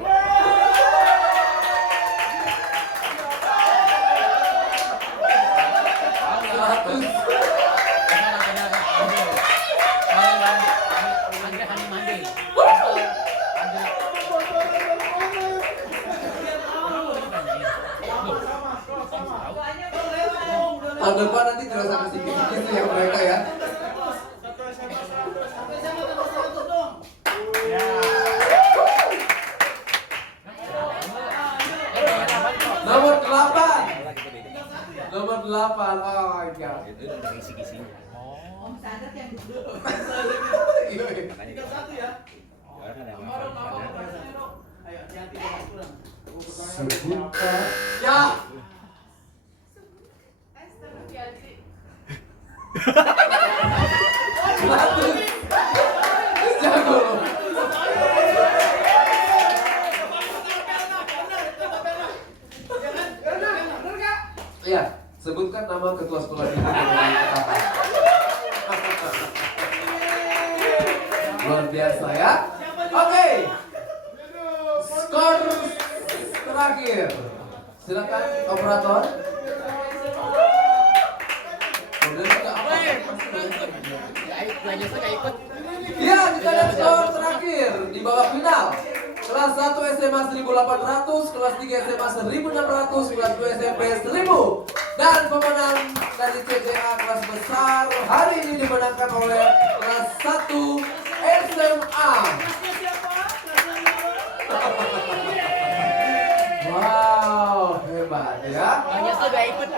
Tahun depan nanti tidak usah kesini-kesini ya mereka ya. Nomor 8. Nomor 8. Oh my god. Om Sadat yang duduk. Sebutkan. Ya. Esther Rubianti. 100. Jago. Ya, sebutkan nama ketua sekolah minggu yang pertama. Luar biasa ya. Oke. Skor terakhir. Silakan operator. Ya, kita lihat skor terakhir di babak final. Kelas 1 SMA 1800, kelas 3 SMA 1600, kelas 2 SMP 1000. Dan pemenang dari CCA kelas besar hari ini dimenangkan oleh kelas 1 SMA. Wow, hebat ya. Banyak sudah ikut.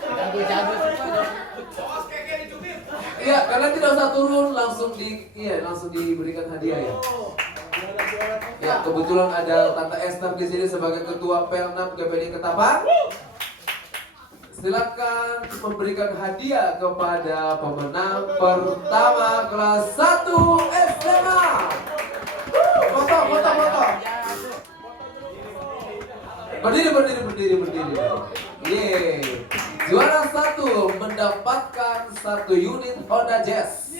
Jago-jago semua. Iya, kalian tidak usah turun, langsung diberikan hadiah ya. Ya, kebetulan ada Tante Esther di sini sebagai ketua Pelnam GPD Ketapang. Silakan memberikan hadiah kepada pemenang pertama kelas 1 SMA. Foto. Berdiri. Yeay. Juara 1 mendapatkan 1 unit Honda Jazz.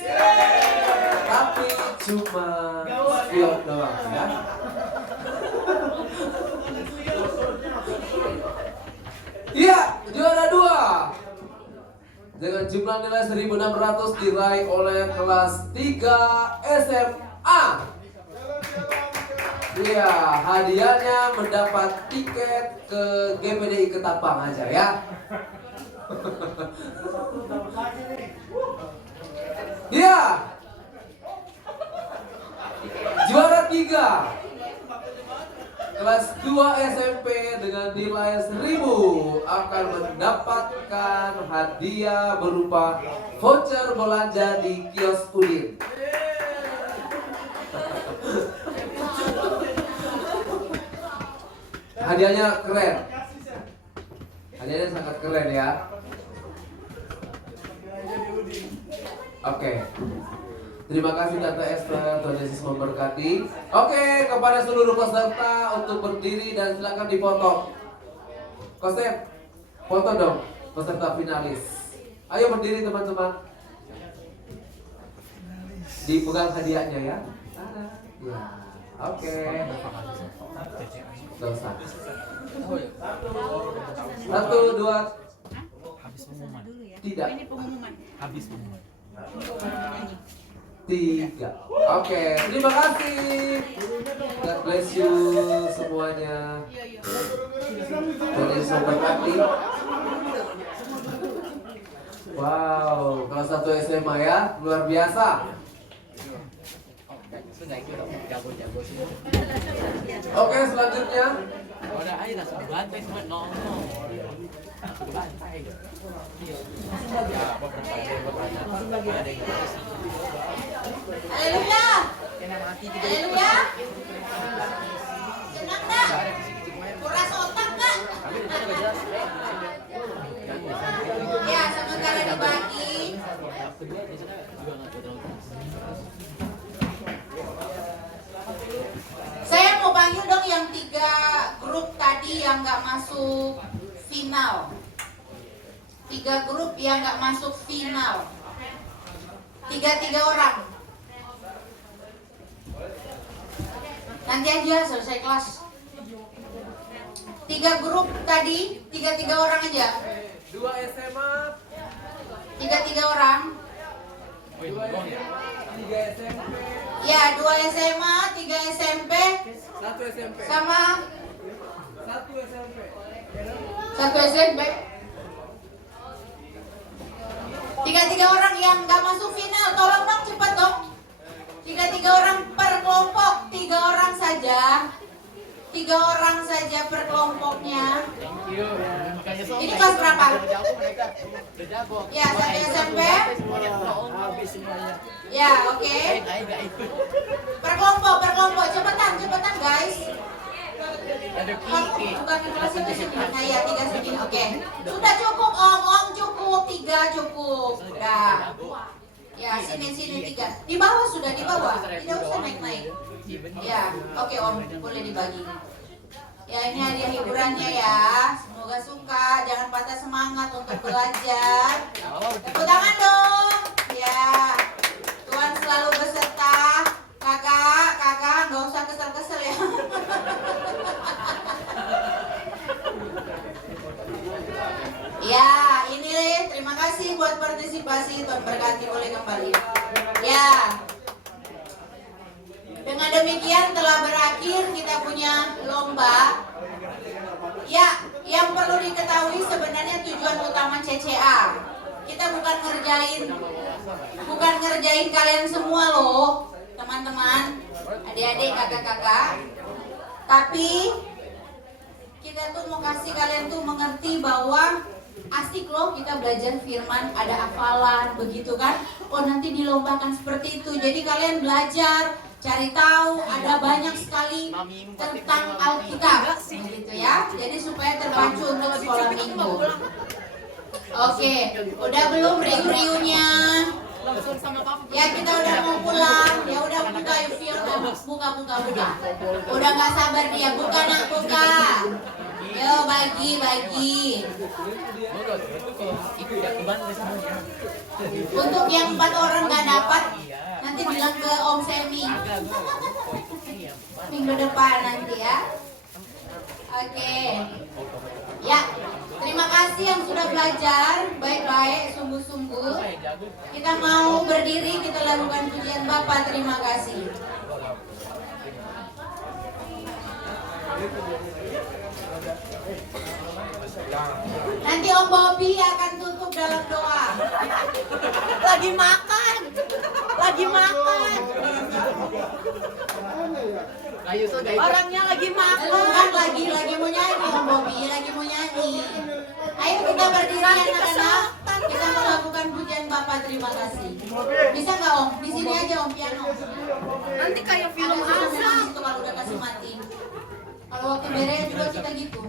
Tapi cuma spion doang ya. Iya, juara 2 dengan jumlah nilai 1.600 diraih oleh kelas 3 SMA. Iya, hadiahnya mendapat tiket ke GPDI Ketapang aja ya. Iya. Juara 3 kelas 2 SMP dengan nilai 1.000 akan mendapatkan hadiah berupa voucher belanja di kios Udin. Hadiahnya keren. Hadiahnya sangat keren ya. Oke. Terima kasih Tante Esther, Tuhan Yesus memberkati. Oke, kepada seluruh peserta untuk berdiri dan silakan dipoto. Konsep, foto dong peserta finalis. Ayo berdiri teman-teman. Dipegang hadiahnya ya. Ya. Oke. Gak usah. 1, 2. Habis pengumuman. Tidak. Habis pengumuman. 3. Oke, terima kasih. God bless you semuanya. Tuhan Yesus memberkati. Wow, kelas 1 SMA ya, luar biasa. Oke, selanjutnya. Udah ayo langsung dibantai semua ngomong. Dibantai. Ya, beberapa ada yang Haleluya. Haleluya. Senang dah. Kuras otak enggak? Ya, sementara dibagi. Saya mau panggil dong yang 3 grup tadi yang nggak masuk final. 3 grup yang nggak masuk final. 3 orang. Nanti aja selesai kelas. 3 grup tadi, 3 orang aja. 2 SMA, 3 orang. 3 SMP, Ya, 2 SMA, 3 SMP, 1 SMP, sama 1 SMP. 1 SMP. 3 orang yang nggak masuk final, tolong dong cepat dong. 3 orang per kelompok, 3 orang saja. 3 orang saja per kelompoknya. Ini kelas berapa? Ya, 1 SMP. Ya, oke. Per kelompok, cepetan guys. Kamu bukan di kelas itu sini. Nah ya, 3 segini, oke. Sudah cukup om cukup, 3 cukup. Udah. Ya, sini 3. Di bawah sudah di bawah. Tidak usah naik. Ya, oke om, boleh dibagi. Ya, ini hadiah hiburannya ya. Semoga suka, jangan patah semangat untuk belajar. Tepuk tangan dong. Ya. Tuhan selalu beserta. Kakak, nggak usah kesel-kesel ya. Ya, ini terima kasih buat partisipasi. Tuhan berkati, boleh kembali. Ya. Dengan demikian telah berakhir kita punya lomba. Ya, yang perlu diketahui sebenarnya tujuan utama CCA. Kita bukan ngerjain kalian semua loh, teman-teman, adik-adik, kakak-kakak. Tapi kita tuh mau kasih kalian tuh mengerti bahwa asik loh kita belajar firman, ada hafalan begitu kan. Oh nanti dilombakan seperti itu. Jadi kalian belajar, cari tahu, ada banyak sekali tentang Alkitab begitu ya. Jadi supaya terpacu untuk sekolah minggu. Oke, udah belum riuh-riuhnya? Ya kita udah mau pulang. Ya udah buka buka. Udah nggak sabar dia, buka nak buka. Yo bagi. Untuk yang 4 orang nggak dapat, nanti bilang ke Om Semi. Minggu depan nanti ya. Oke. Ya, terima kasih yang sudah belajar baik-baik, sungguh-sungguh. Kita mau berdiri, kita lakukan pujian Bapa. Terima kasih. Nanti Om Bobby akan tutup dalam doa. Lagi makan. Orangnya lagi makan. Bukan lagi mau nyanyi Om Bobby, lagi mau nyanyi. Ayo kita berdiri anak-anak. Kita melakukan pujian Bapa. Terima kasih. Bisa nggak Om? Di sini aja Om piano. Nanti kayak film Ada asal. itu kalau udah kasih mati. Kalau waktu beres juga kita gitu.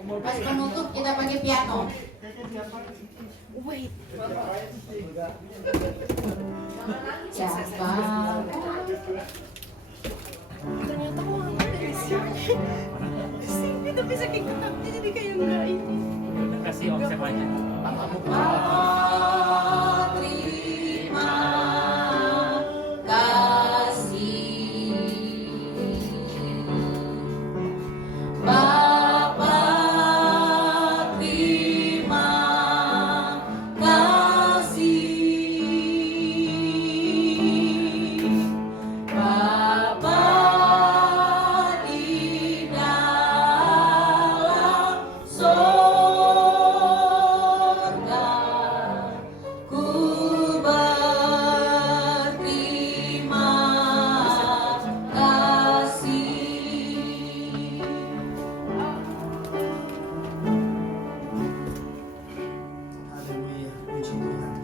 Pas penutup kita pakai piano. Wait. Siapa? Ternyata mau ngambil dari sini. Kesini tapi saking ketatnya jadi kayak enggak ini. Kasih Om Sam aja. Terima kasih Bapa, terima kasih Bapa di dalam sorga, ku berterima kasih. Haleluya, puji Tuhan.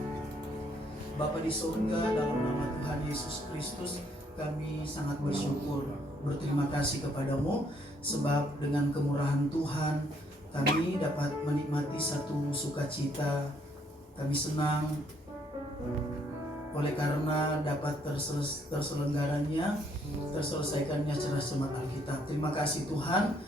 Bapa di surga, dalam nama Tuhan Yesus Kristus, kami sangat bersyukur, berterima kasih kepadamu, sebab dengan kemurahan Tuhan, kami dapat menikmati satu sukacita. Kami senang oleh karena dapat terselesaikannya cerah cermat Alkitab. Terima kasih Tuhan,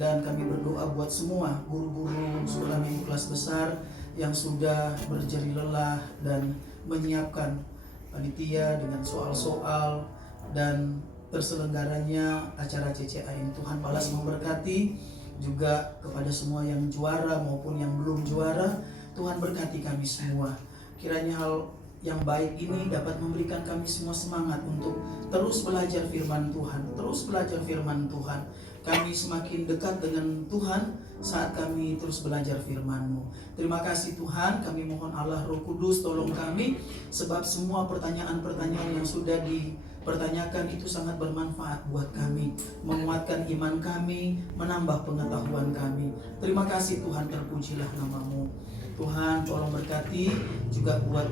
dan kami berdoa buat semua guru-guru sekolah minggu kelas besar yang sudah berjeri lelah dan menyiapkan panitia dengan soal-soal dan terselenggaranya acara CCA ini. Tuhan balas memberkati juga kepada semua yang juara maupun yang belum juara. Tuhan berkati kami semua. Kiranya hal yang baik ini dapat memberikan kami semua semangat untuk terus belajar firman Tuhan, terus belajar firman Tuhan. Kami semakin dekat dengan Tuhan saat kami terus belajar firman-Mu. Terima kasih Tuhan, kami mohon Allah Roh Kudus tolong kami, sebab semua pertanyaan-pertanyaan yang sudah dipertanyakan itu sangat bermanfaat buat kami, menguatkan iman kami, menambah pengetahuan kami. Terima kasih Tuhan, terpujilah nama-Mu. Tuhan tolong berkati juga buat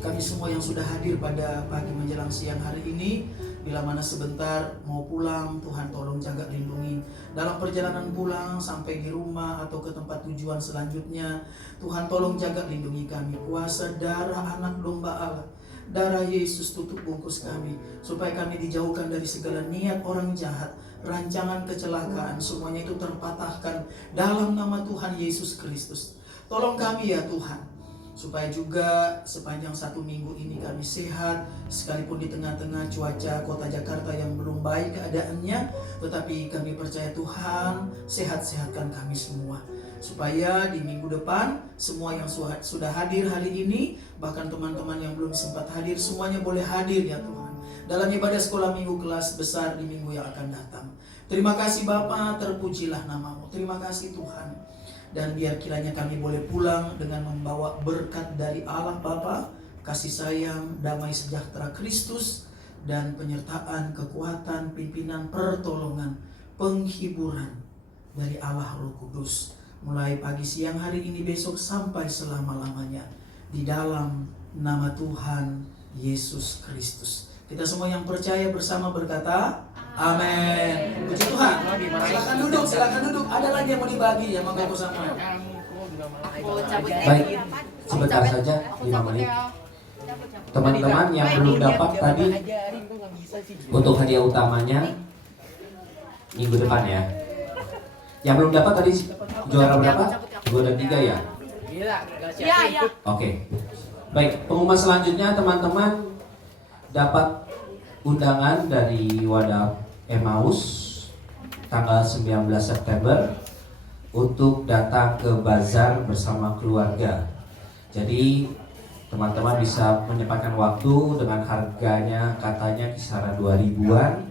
kami semua yang sudah hadir pada pagi menjelang siang hari ini. Bila mana sebentar mau pulang, Tuhan tolong jaga lindungi. Dalam perjalanan pulang sampai di rumah atau ke tempat tujuan selanjutnya, Tuhan tolong jaga lindungi kami. Kuasa darah anak domba Allah, darah Yesus tutup bungkus kami, supaya kami dijauhkan dari segala niat orang jahat, rancangan kecelakaan, semuanya itu terpatahkan dalam nama Tuhan Yesus Kristus. Tolong kami ya Tuhan, supaya juga sepanjang 1 minggu ini kami sehat, sekalipun di tengah-tengah cuaca kota Jakarta yang belum baik keadaannya, tetapi kami percaya Tuhan sehat-sehatkan kami semua, supaya di minggu depan semua yang sudah hadir hari ini, bahkan teman-teman yang belum sempat hadir, semuanya boleh hadir ya Tuhan dalam ibadah sekolah minggu kelas besar di minggu yang akan datang. Terima kasih Bapa, terpujilah nama-Mu. Terima kasih Tuhan. Dan biar kiranya kami boleh pulang dengan membawa berkat dari Allah Bapa, kasih sayang, damai sejahtera Kristus, dan penyertaan, kekuatan, pimpinan, pertolongan, penghiburan dari Allah Roh Kudus. Mulai pagi siang hari ini, besok, sampai selama-lamanya. Di dalam nama Tuhan Yesus Kristus. Kita semua yang percaya bersama berkata, amin. Puji Tuhan. Silakan duduk. Ada lagi yang mau dibagi ya, monggo sama. Baik, sebentar saja 5 menit. Teman-teman yang belum dapat tadi untuk hadiah utamanya minggu depan ya. Yang belum dapat tadi juara berapa? 2 dan 3 ya? Gila, Iya, iya. Oke. Baik, pengumuman selanjutnya teman-teman dapat undangan dari Wadah Emmaus tanggal 19 September untuk datang ke bazar bersama keluarga. Jadi teman-teman bisa menyempatkan waktu dengan harganya katanya kisaran 2000-an.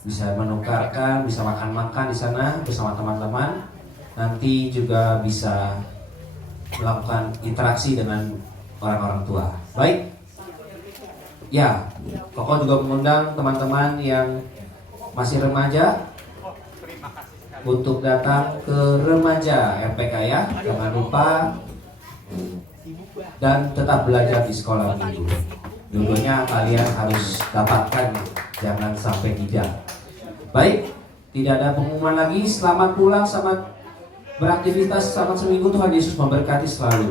Bisa menukarkan, bisa makan-makan di sana bersama teman-teman. Nanti juga bisa melakukan interaksi dengan orang-orang tua. Baik. Ya, Koko juga mengundang teman-teman yang masih remaja untuk datang ke remaja RPK ya. Jangan lupa dan tetap belajar di sekolah minggu. Dulunya kalian harus dapatkan, jangan sampai tidak. Baik, tidak ada pengumuman lagi. Selamat pulang, selamat beraktivitas, selamat seminggu. Tuhan Yesus memberkati selalu.